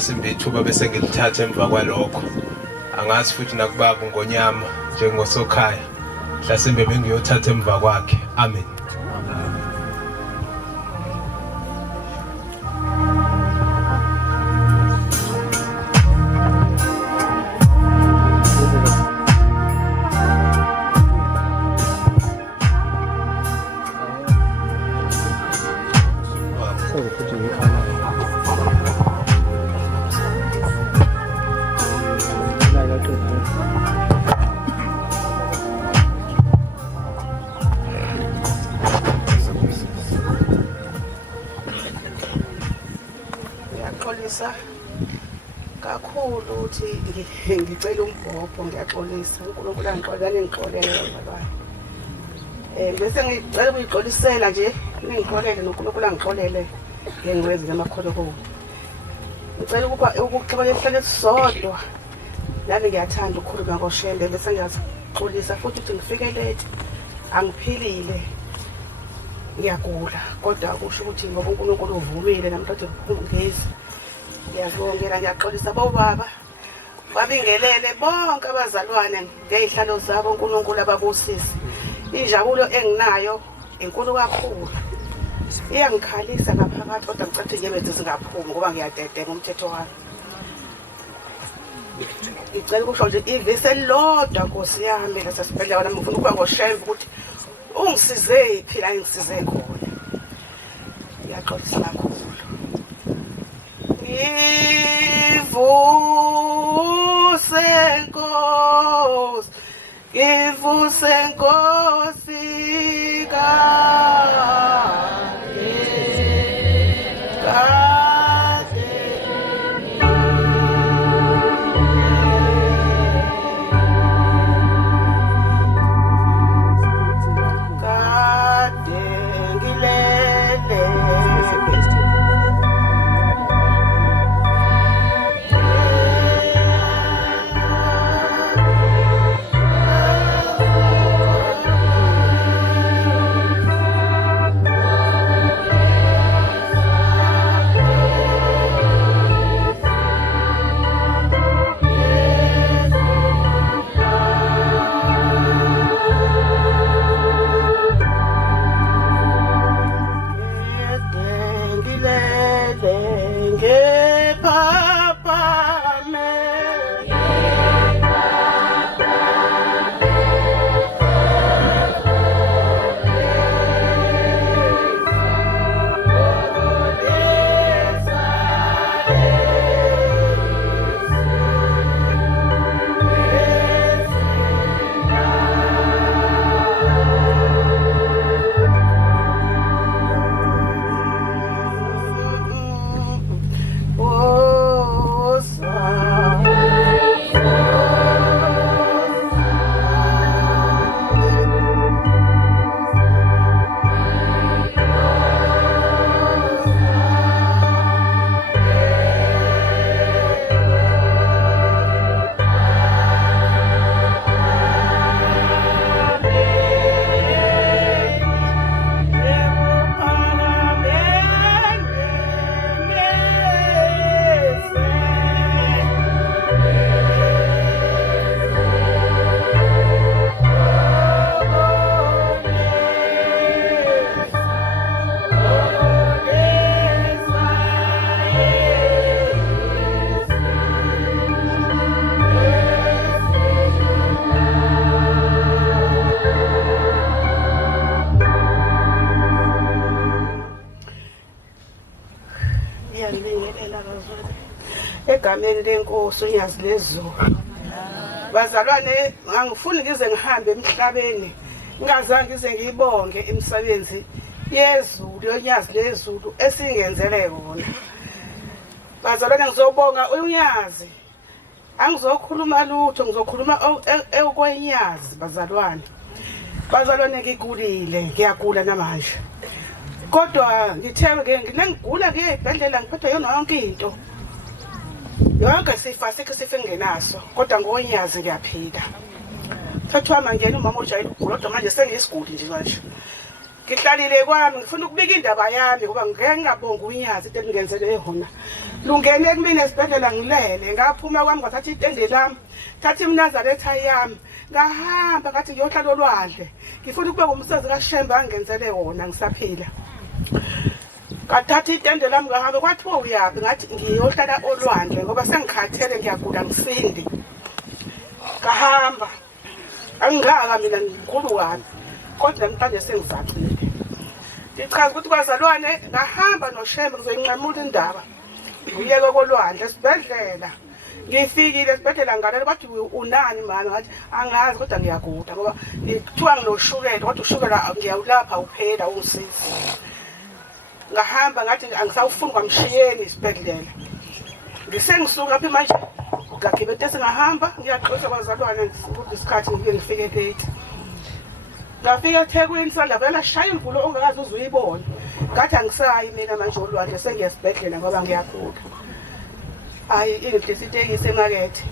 mhlasimbe ithuba bese ngilithatha emva kwalokho. Angazi futhi nakubaba ngonyama njengosokhaya mhlasimbe bengiyothatha emva kwakhe. Amen. Ngiyaxolisa kakhulu ukuthi ngicela umbhobho, ngiyaxolisa uNkulunkulu angixolele ngixolele bese ngicela ukuyixolisela nje ngixolele noNkulunkulu angixolele ngengcwezi namakholeko kuwo. Ngicela ukuxolela ihlale sisodwa nami ngiyathanda ukukhuluma ngoShembe bese ngiyaxolisa futhi ukuthi ngifike late angiphilile ngiyagula kodwa kusho ukuthi ngoba uNkulunkulu uvumile namhlanje ngezi ngiyazongela ngiyaxolisa bobaba babingelele bonke abazalwane ngezihlalo zabo uNkulunkulu ababusisi. Injabulo enginayo enkulu kakhulu iyangikhalisa ngaphakathi kodwa ngicela inyembezi zingaphumi ngoba ngiyadedenga umthetho wami. Ngicela ukusho nje ivesi elilodwa Nkosi yami lasesibhedlela nami ngifuna ukuba ngoShembe ukuthi ungisize phi la engisize khona. Ngiyaxolisa kakhulu. Ngivuse Nkosi, ngivuse Nkosi egameni lenkosi uNyazi lezulu. Bazalwane ngangifuni ngize ngihambe emhlabeni ngingazange ngize ngiyibonge imisebenzi yezulu yoNyazi lezulu esingenzele yona. Bazalwane ngizobonga uNyazi. Angizokhuluma lutho ngizokhuluma ekwenyazi bazalwane. Bazalwane ngigulile ngiyagula namanje. Kodwa ngithe ngingigula ngiyebhedlela ngiphethwe yona yonke into. Yonke sife ngenaso kodwa ngoNyazi ngiyaphila. Thathwa manje umama ojayele ukugula kodwa manje sengiyisiguli nje manje. ngihlalile kwami ngifuna ukubika indaba yami ngoba ngeke ngabonga unyazi into engenzele yona. Lungene kumina esibhedlela ngilele ngaphuma kwami ngathatha itende lami, thatha imnazaretha yami, ngahamba ngathi ngiyohlala olwandle. Ngifuna ukubeka umsebenzi kaShembe angenzele wona ngisaphila. Ngathatha itende lami ngahamba kwathiwa uyapi ngathi ngiyohlala olwandle ngoba sengikhathele ngiyagula ngisindi. Ngahamba angingaka mina ngikhulu kabi kodwa namhlanje sengizacile. Ngichaza ukuthi kwazalwane ngahamba noShembe ngizoyinqamula indaba. Ngiyeke kolwandle esibhedlela. Ngifikile esibhedlela ngalelo bathi unani mama ngathi angazi kodwa ngiyagula ngoba ngithiwa nginoshukela kodwa ushukela ngiyawulapha uphela ungisizi. Ngahamba ngathi angisawufuni kwamshiyeni isibhedlela. Ngisengisuka apha manje ngagibete singahamba ngiyaxoxa kwazalwane ukuthi isikhathi ngifike late. Ngafika eThekwini sandavela shaya imvulo ongakazi uzuyibona. Ngathi angisayi mina manje olwandle sengiyesibhedlela ngoba ngiyagula. Hayi ingidesitekise emakethe.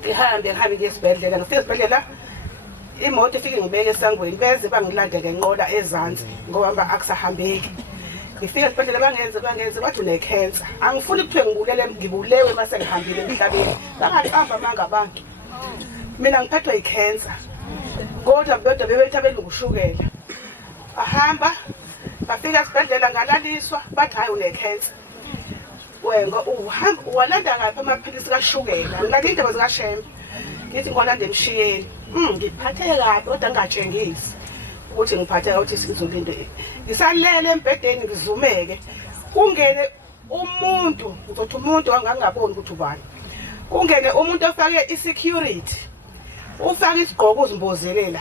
Ngihambe ngesibhedlela ngifike esibhedlela imoto ifike ngibeke esangweni beze bangilandele nqola ezantsi ngoba akusahambeki. Ngifike esibhedlela bangenze bathi une-cancer. Angifuni kuthiwe ngibulewe mase ngihambile emhlabeni. Bangaqamba manga abantu. Mina ngiphathwa yi-cancer. Kodwa bodwa bebethi abelukushukela. Ahamba bafika esibhedlela ngalaliswa bathi hayi une-cancer. Wengo uhamba walanda ngapha amaphilisi kaShukela. Ngilanda indaba zikaShembe. Ngithi ngolanda emshiyeni. Ngiphatheke kabi kodwa ngingatshengisi ukuthi ngiphatheka ukuthi sizolinde. Ngisalele embedeni ngizumeke. Kungene umuntu, ngizothi umuntu angangaboni ukuthi ubani. Kungene umuntu ofake isecurity. Ufake isigqoko uzimbozelela.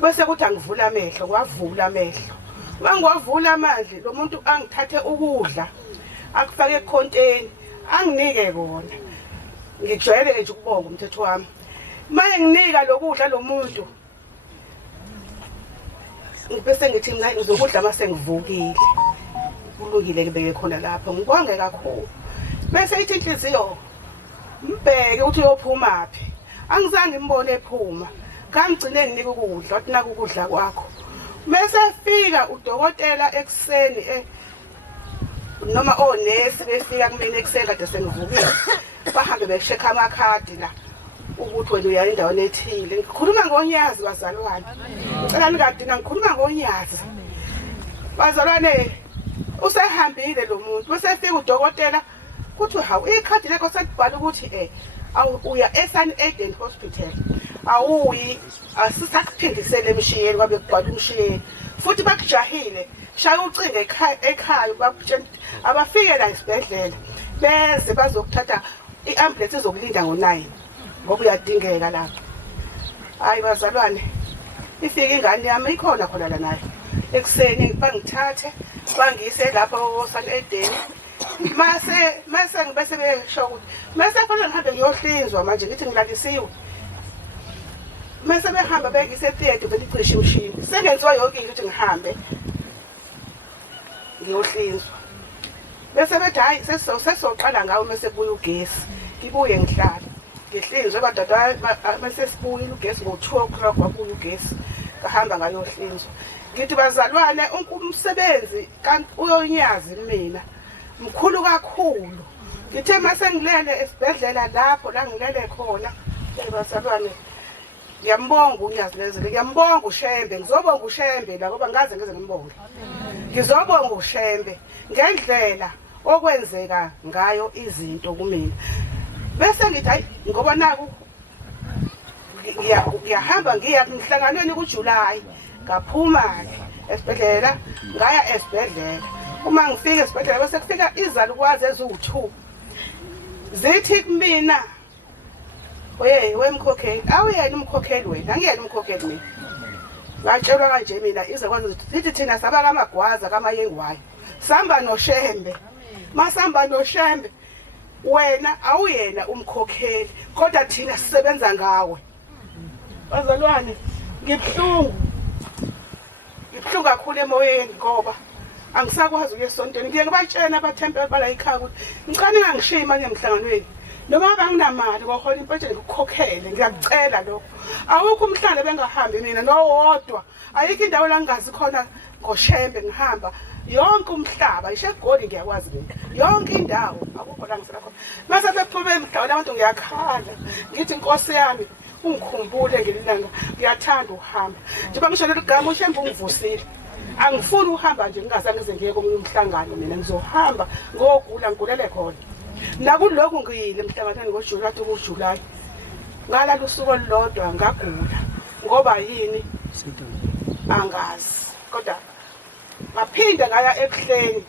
Bese kuthi angivula amehlo, kwavula amehlo. Mangwavula amandla lo muntu angithathe ukudla. Akufake econteni, anginike kona. Ngijwayele nje ukubonga umthetho wami. Maye nginika lokudla lo muntu. Bese ngithi mina ngizokudla mase ngivukile. Kulungile ngibeke khona lapha. Ngibonge kakhulu. Bese ithi inhliziyo mbheke ukuthi uyophuma phi. Angizange ngimbone ephuma. Ngangigcine nginika ukudla, wathi naka ukudla kwakho. Bese fika udokotela ekseni noma onesi befika kumina ekseni kade sengivukile. Bahambe beshekha amakhadi la ukuthi wena uya endaweni ethile. Ngikhuluma ngonyazi bazalwane. Ngicela nikadina ngikhuluma ngonyazi. Bazalwane usehambile lo muntu. Bese fika udokotela kuthi hawu ikhadi lakho sekubhala ukuthi uya eSan Eden Hospital. Awuyi asisakuphindisele emshiyeni kwabe kubhala umshiyeni. Futhi bakujahile. Shaya ucinge ekhaya abafike la esibhedlela. Bese bazokuthatha iambulance izokulinda ngo9 ngoba uyadingeka lapha. Hayi bazalwane. Ifike ingane yami ikhona khona la nayo. Ekseni bangithathe bangise lapha eSan Eden. Mase ngibese besho ukuthi mase kufanele ngihambe ngiyohlinzwa manje ngithi ngilalisiwe. Mase behamba bengise theater belicisha imshini. Sengenziwa yonke into ukuthi ngihambe ngiyohlinzwa. Bese bethi hayi sesoqala ngawo mase buya ugesi. Ngibuye ngihlala. Ngihlinzwe badada mase sibuyile ugesi ngo2 o'clock wabuya ugesi. Ngahamba ngayohlinzwa. Ngithi bazalwane umsebenzi kanti uyonyazi mina. Mkhulu kakhulu. Ngithe mase ngilele esibhedlela lapho la ngilele khona. Bazalwane ngiyambonga unyazi lezele. Ngiyambonga uShembe. Ngizobonga uShembe la ngoba ngaze ngeze ngimbonge. Ngizobonga uShembe ngendlela okwenzeka ngayo izinto kumina. Bese ngithi hayi ngoba naku ngiyahamba ngiya emhlanganweni kuJuly. Ngaphuma esibhedlela ngaya esibhedlela. Uma ngifika esibhedlela bese kufika izalukwazi ezu2. Zithi kumina wemkhokheli awuyena umkhokheli wena angiyena umkhokheli mina. Ngatshelwa kanje mina izakwazi zithi thina sabaka amagwaza kamayengwayo. Samba noShembe. Masamba noShembe wena awuyena umkhokheli kodwa thina sisebenza ngawe. Bazalwane ngibhlungu kakhulu emoyeni ngoba angisakwazi ukuya esontweni. Ngiyeke batshena abathempeli bala ekhaya ukuthi ngicane ngangishiya manje emhlanganweni. noma banginamali ngohola impesheni ukukhokhele ngiyakucela lokho awukho umhlanga bengahambi mina nowodwa ayikho indawo la ngingazi khona ngoshembe ngihamba yonke umhlaba ishegoli ngiyakwazi mina yonke indawo akukho la ngisela khona mase bephume emhlabeni abantu ngiyakhala ngithi inkosi yami ungikhumbule ngelilanga ngiyathanda uhamba njengoba ngisho leli gama ushembe ungivusile angifuni uhamba nje ngingazange ngize ngiye komunye umhlangano mina ngizohamba ngogula ngigulele khona nakulokhu ngiyile emhlanganweni ngoJulayi kuJulayi ngalala usuku olulodwa ngagula ngoba yini angazi kodwa ngaphinda ngaya ebuhleni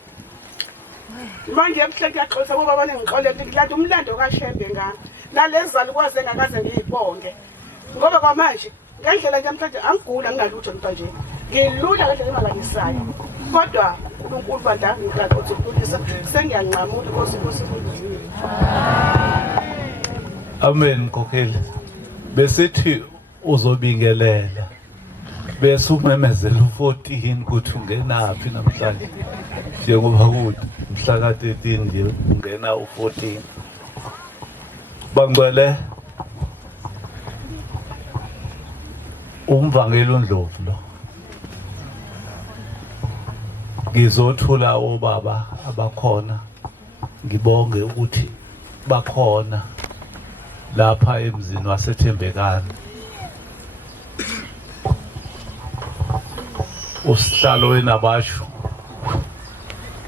manje ebuhleni kuyaxolisa ngoba bane ngixolele ngilathi umlando kaShembe ngami nalezali kwaze ngakaze ngiyibonge ngoba kwamanje ngendlela nje mhlanje angigula ngingalutho manje ngilula ngendlela emangalisayo kodwa uNkulunkulu bandla ngithatha ukukhulisa sengiyanqamula inkosi Amen Mkhokheli besithi uzobingelela bese umemezela u14 ukuthi ungenaphi namhlanje njengoba kuthi mhla ka 13 nje ungena u14 bangcwele umvangeli uNdlovu lo ngizothula obaba abakhona ngibonge ukuthi bakhona lapha emzini wasethembekani usihlalo wenabasho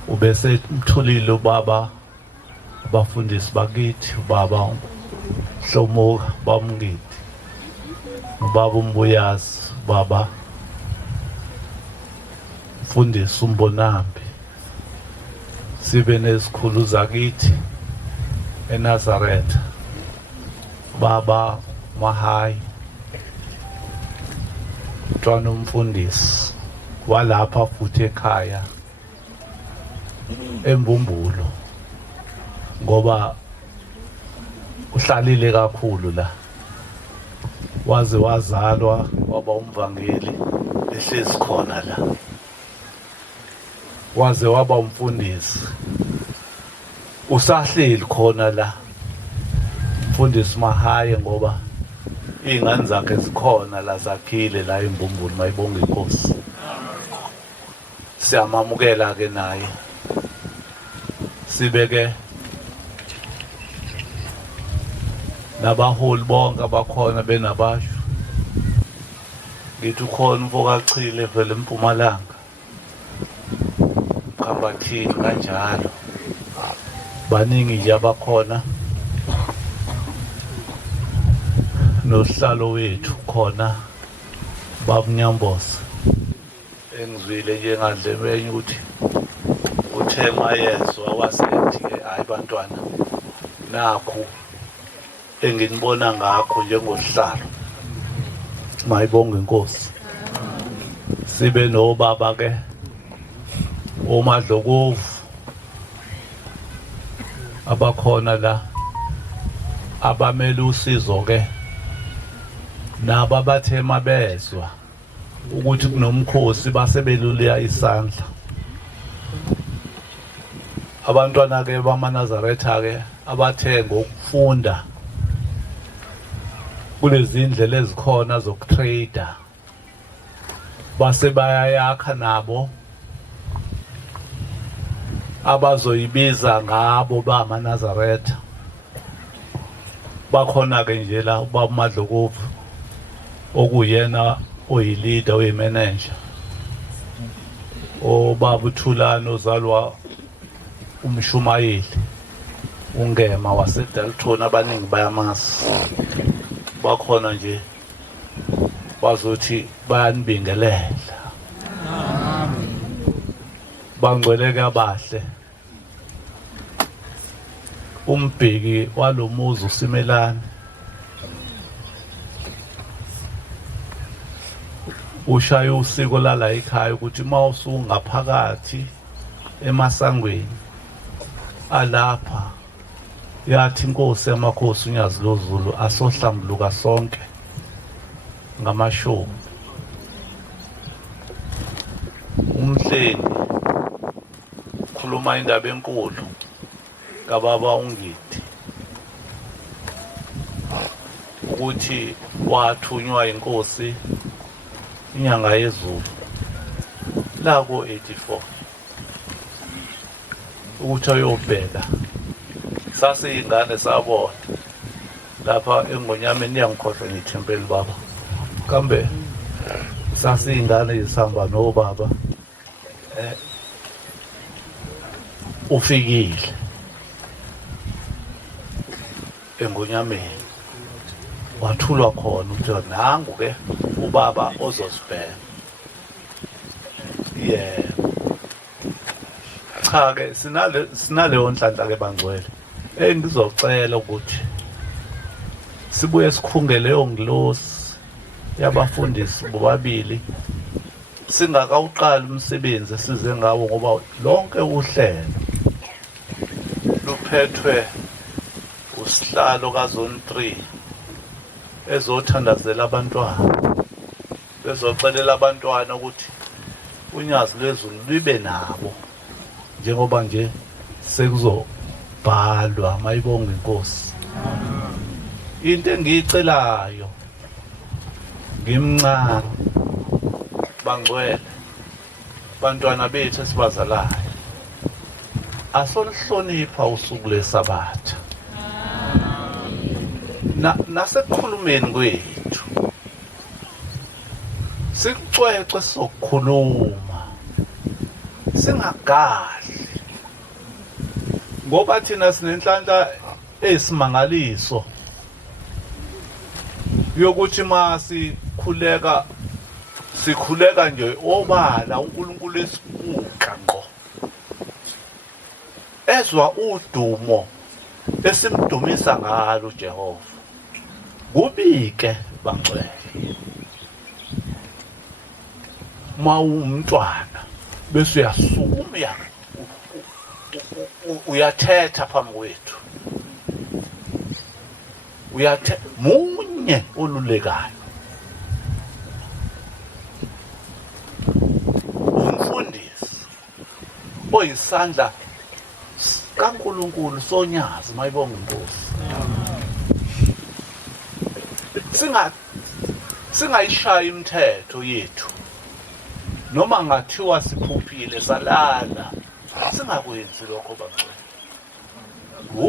ubese mthulile ubaba abafundisi bakithi ubaba Hlomo bamngithi ubaba uMbuyazi baba mfundisi uMbonambi sibe nezikhulu zakithi eNazaretha baba Mahayi Mntwana umfundisi walapha futhi ekhaya eMbumbulo ngoba uhlalile kakhulu la waze wazalwa waba umvangeli ehlezi khona la waze waba umfundisi usahleli khona la mfundisi Mahaye ngoba ingane zakhe zikhona la zakhile la eMbumbulo mayibonge inkosi siyamamukela ke naye sibeke nabaholi bonke abakhona benabasho ngithi ukhona umfokachile vele eMpumalanga Mkhambathini kanjalo baningi nje abakhona nosihlalo wethu khona babunyamboza engizwile njengandlebenye ukuthi uthe mayezwa wasethi hayi bantwana nakho enginibona ngakho njengosihlalo mayibonge inkosi sibe nobaba ke oMadlokovu abakhona la abamele usizo ke nabo abathe mabezwa ukuthi kunomkhosi basebeluleka isandla abantwana ke bamaNazaretha ke abathe ngokufunda kulezi indlela ezikhona zokutrader base bayayakha nabo abazoyibiza ngabo bamaNazaretha bakhona ke nje la ubaba Madlokovu okuyena oyilida oyimanager obaba uThulani ozalwa uMshumayeli ungema waseDalton abaningi bayamazi bakhona nje bazothi bayanibingelela bangcweleke abahle umbheki walomuzi uSimelane ushaya usiko lala ekhaya ukuthi mawusungaphakathi emasangweni alapha yathi inkosi yamakhosi uNyazi loZulu asohlambuluka sonke ngamashomu umhleni khuluma indaba enkulu kababa uNgidi ukuthi wathunywa inkosi inyanga yezulu la ko-84 ukuthi ayobheka. Sasiyingane sabona lapha eNgonyameni, iyangikhohlwa ngithempeli baba, kambe sasiyingane isihamba nobaba. Ufikile eNgonyameni wathulwa khona ukuthi nangu ke ubaba ozosibheka. Cha ke sinaleyo nhlanhla ke bangcwele. Ngizocela ukuthi sibuye sikhungele leyo ngilosi yabafundisi bobabili singakawuqala umsebenzi esize ngawo, ngoba lonke uhlelo luphethwe usihlalo kaZone 3 ezothandazela abantwana, bezoxelela abantwana ukuthi unyazi lwezulu libe nabo, njengoba nje sekuzobhalwa. Mayibonge inkosi. Into engiyicelayo ngimncane bangcwele, bantwana bethu esibazalayo, asolihlonipha usuku leSabatha. Nasekukhulumeni kwethu sikucwece sokukhuluma, singagadli, ngoba thina sinenhlanhla eyisimangaliso yokuthi ma sikhuleka nje obala uNkulunkulu esibuka ngqo, ezwa udumo esimdumisa ngalo uJehova. Kubike bangcwele, ma umntwana bese uyasukuma uyathetha phambi kwethu, munye olulekayo, umfundisi oyisandla kaNkulunkulu sonyazi. Mayibonge inkosi. Singayishaya imithetho yethu, noma ngathiwa siphuphile salala, singakwenzi lokho bangcwele.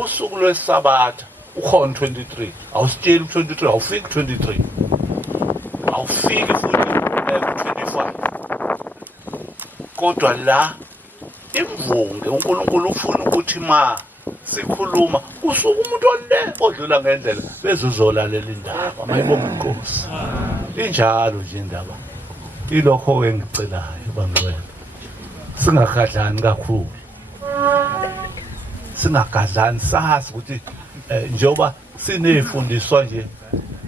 Usuku lweSabatha ukhona 23, awusitsheli 23, awufiki 23, awufiki futhi 25, kodwa la imvunge uNkulunkulu ufuna ukuthi ma sikhuluma kusuka umuntu ole odlula ngendlela bezuzolalela indaba. Mayibonge inkosi. Injalo nje indaba. Ilokho engicelayo bangcwele, singagadlani kakhulu, singagadlani, sazi ukuthi njengoba sinefundiswa nje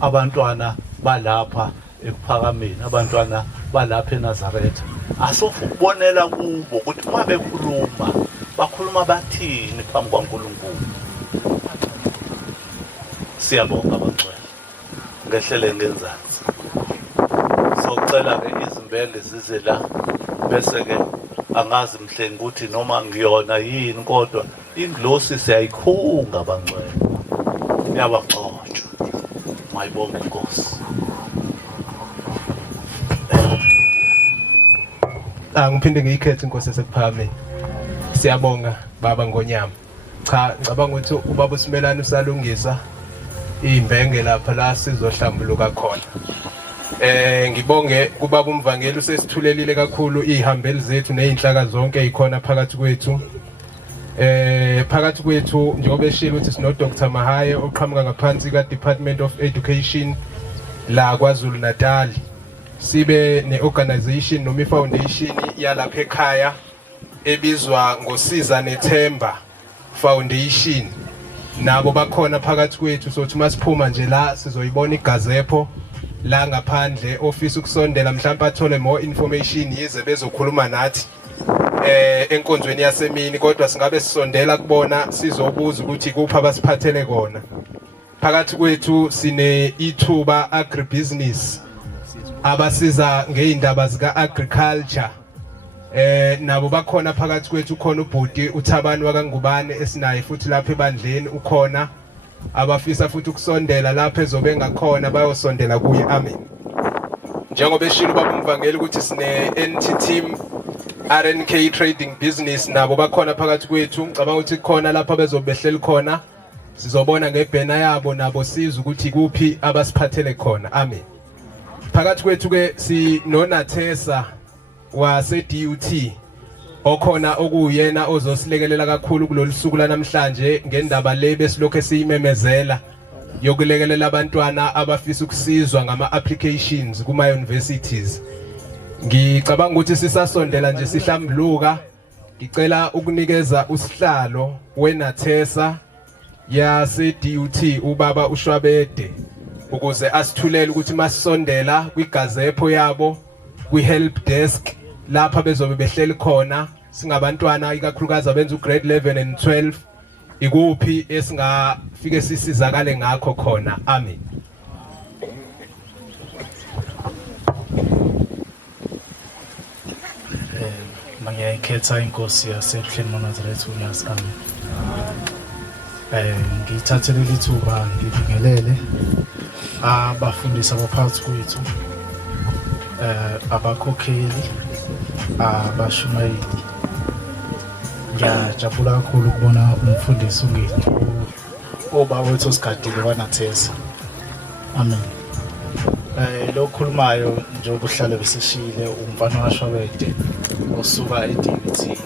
abantwana balapha ekuphakameni, abantwana balapha eNazaretha, asofu ukubonela kubo ukuthi uma bekhuluma bakhuluma bathini phambi kwaNkulunkulu. Siyabonga bangcwele, ngehlele ngenzansi. Socela ke izimbele zize la, bese ke angazi mhlengi ukuthi noma ngiyona yini, kodwa ingilosi siyayikhunga bangcwele, yabaxotsha. Mayibonge inkosi. Ngiphinde ngiyikhethe inkosi esekuphakame. Siyabonga baba Ngonyama. Cha, ngicabanga ukuthi ubaba uSimelane usalungisa imbenge lapha la sizohlambuluka khona. Ngibonge kubaba uMvangeli usesithulelile kakhulu ihambeli zethu nezinhlaka zonke ezikhona phakathi kwethu. Phakathi kwethu njengoba eshilo ukuthi sino Dr. Mahaye oqhamuka ngaphansi ka Department of Education la KwaZulu Natal. Sibe neorganization noma ifoundation yalapha ekhaya ebizwa ngosiza nethemba foundation, nabo bakhona phakathi kwethu. Sothi masiphuma nje la sizoyibona igazepho la ngaphandle, office ukusondela mhlawumbe athole more information yize bezokhuluma nathi enkonzweni yasemini, kodwa singabe sisondela kubona sizobuza ukuthi kuphi abasiphathele kona. Phakathi kwethu sine ithuba agribusiness abasiza ngeindaba zika agriculture. Nabo bakhona phakathi kwethu, khona ubhuti uThabani wakaNgubane esinaye futhi lapha ebandleni ukhona. abafisa futhi ukusondela lapha ezobe ngakhona bayosondela kuye. Amen. Njengoba eshilo baba umvangeli ukuthi sine NT team RNK Trading Business nabo bakhona phakathi kwethu. Ngicabanga ukuthi khona lapha bezobe behleli khona. Sizobona ngebhena yabo nabo siza ukuthi kuphi abasiphathele khona. Amen. Phakathi kwethu ke sinoNathesa wase DUT okhona okuyena ozosilekelela kakhulu kulolu suku lanamhlanje ngendaba le besilokho esiyimemezela yokulekelela abantwana abafisa ukusizwa ngama applications kuma universities. Ngicabanga ukuthi sisasondela nje sihlambuluka. Ngicela ukunikeza usihlalo weNathesa yase DUT ubaba uShwabede ukuze asithulele ukuthi masisondela kwigazepho yabo kwi-help desk lapha bezobe behleli khona singabantwana ikakhulukazi abenza ugrade 11 and 12 ikuphi esingafike sisizakale ngakho khona. Amen. Mangiyayikhetha inkosi yasebuhleni moNazaretha uNyasa. Amen. Ngithathele lithuba ngibingelele abafundisi abaphakathi kwethu, abakhokheli, abashumayeli. Ngiyajabula kakhulu ukubona umfundisi uNgidi oba wethu osigadile kwaNathesa. Amen. Lo khulumayo njengoba uhlale beseshile umfana kaShwabede osuka eDUT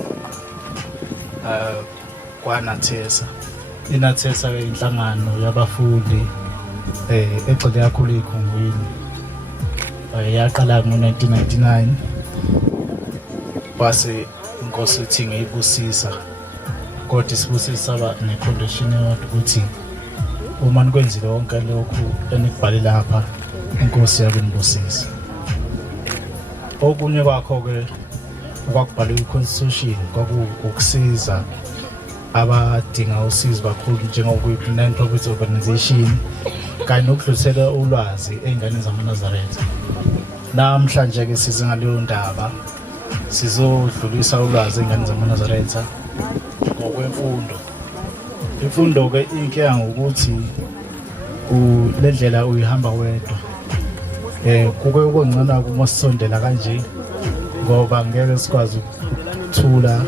kwaNathesa. INathesa ke inhlangano yabafundi egxile kakhulu ekhungweni. Yaqala ngo-1999 base inkosi ithi ngiyibusisa kodwa isibusisa ba necondition yokuthi uma nikwenzile konke lokhu enikubhale lapha inkosi yakunibusisa. Okunye kwakho ke okwakubhalwe iconstitution kwakukusiza abadinga usizo kakhulu njengokuyi-non-profit organization kanye nokudlulisela ulwazi ey'nganeni zamaNazaretha. Namhlanje ke size ngaleyo ndaba sizodlulisa ulwazi ey'nganeni zamaNazaretha ngokwemfundo. Imfundo ke inkinga ngokuthi le ndlela uyihamba wedwa. Kuke ukungcona uma sisondela kanje ngoba ngeke sikwazi ukuthula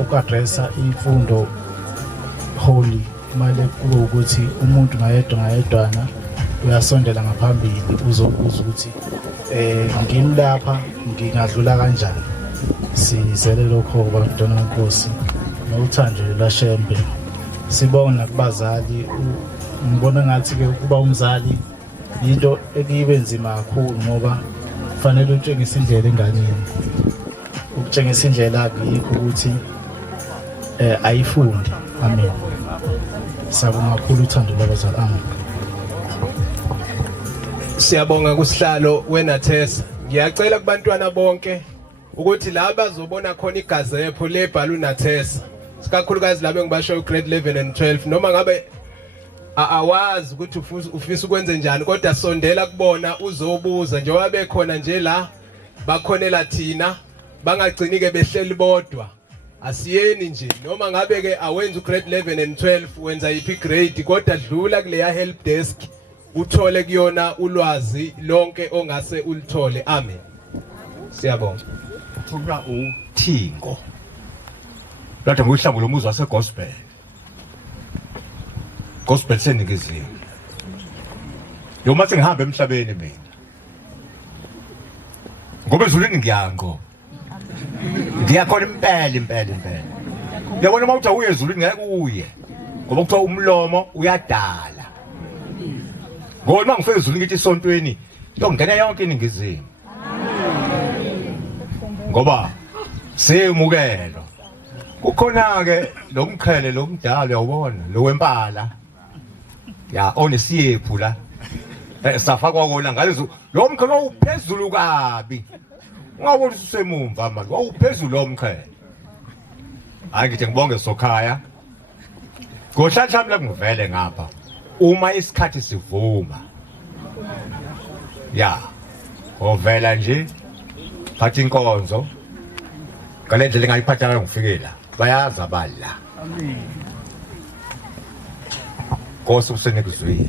ukadressa imfundo holy. Kumele kube ukuthi umuntu ngayedwana uyasondela ngaphambili uzobuza ukuthi ngimi lapha ngingadlula kanjani. Sizele lokho bantwana benkosi nokuthando lashembe. Sibona kubazali ngibona ngathi ke kuba umzali into ekuyibe nzima kakhulu ngoba kufanele utshengise indlela enganeni. Ukutshengisa indlela akuyikho ukuthi ayifundi. Amen. Siyabonga kakhulu uthando lwabazali. Amen. Siyabonga kusihlalo weNathesa. Ngiyacela kubantwana bonke ukuthi la bazobona khona igazepho lebhala uNathesa sikakhulukazi laba engibasho grade 11 and 12 noma ngabe awazi ukuthi ufisa ukwenza njani kodwa sondela kubona uzobuza njengoba bekhona nje la bakhonela thina bangagcini ke behleli bodwa. Asiyeni nje noma ngabe ke awenza ugrade 11 and 12 wenza yipi grade kodwa dlula kuleya help desk uthole kuyona ulwazi lonke ongase ulithole. Amen. Siyabonga. Kuba uThingo lapha ngohlango lomuzi waseGospel. Gospel seningiziwe. Yoma sengihamba emhlabeni mina. Ngoba ezulwini ngiyango. Ngiyakhona impela. Yabona uma uthi uye ezulwini ngeke uye. Ngoba kuthiwa umlomo uyadala. Ngoba uma ngifike ezulwini ngithi isontweni yongena yonke iningizimu. Ngoba semukelo. Kukhona ke lo mkhele lo mdala uyawubona lo wempala. Ya onesiyephu la. Safakwa kona ngalezo lo mkhele uphezulu kabi. Ungabona usemumva manje wawuphezulu lo mkhele. Hayi ngithi ngibonge sokhaya. Ngohlanhla la ngivele ngapha. Uma isikhathi sivuma. Ya. Ovela nje. Phatha inkonzo. Kalendlela ngayiphatha ngayo ngifikela. Bayaza bala. Amen. Nkosi usenikuzwile.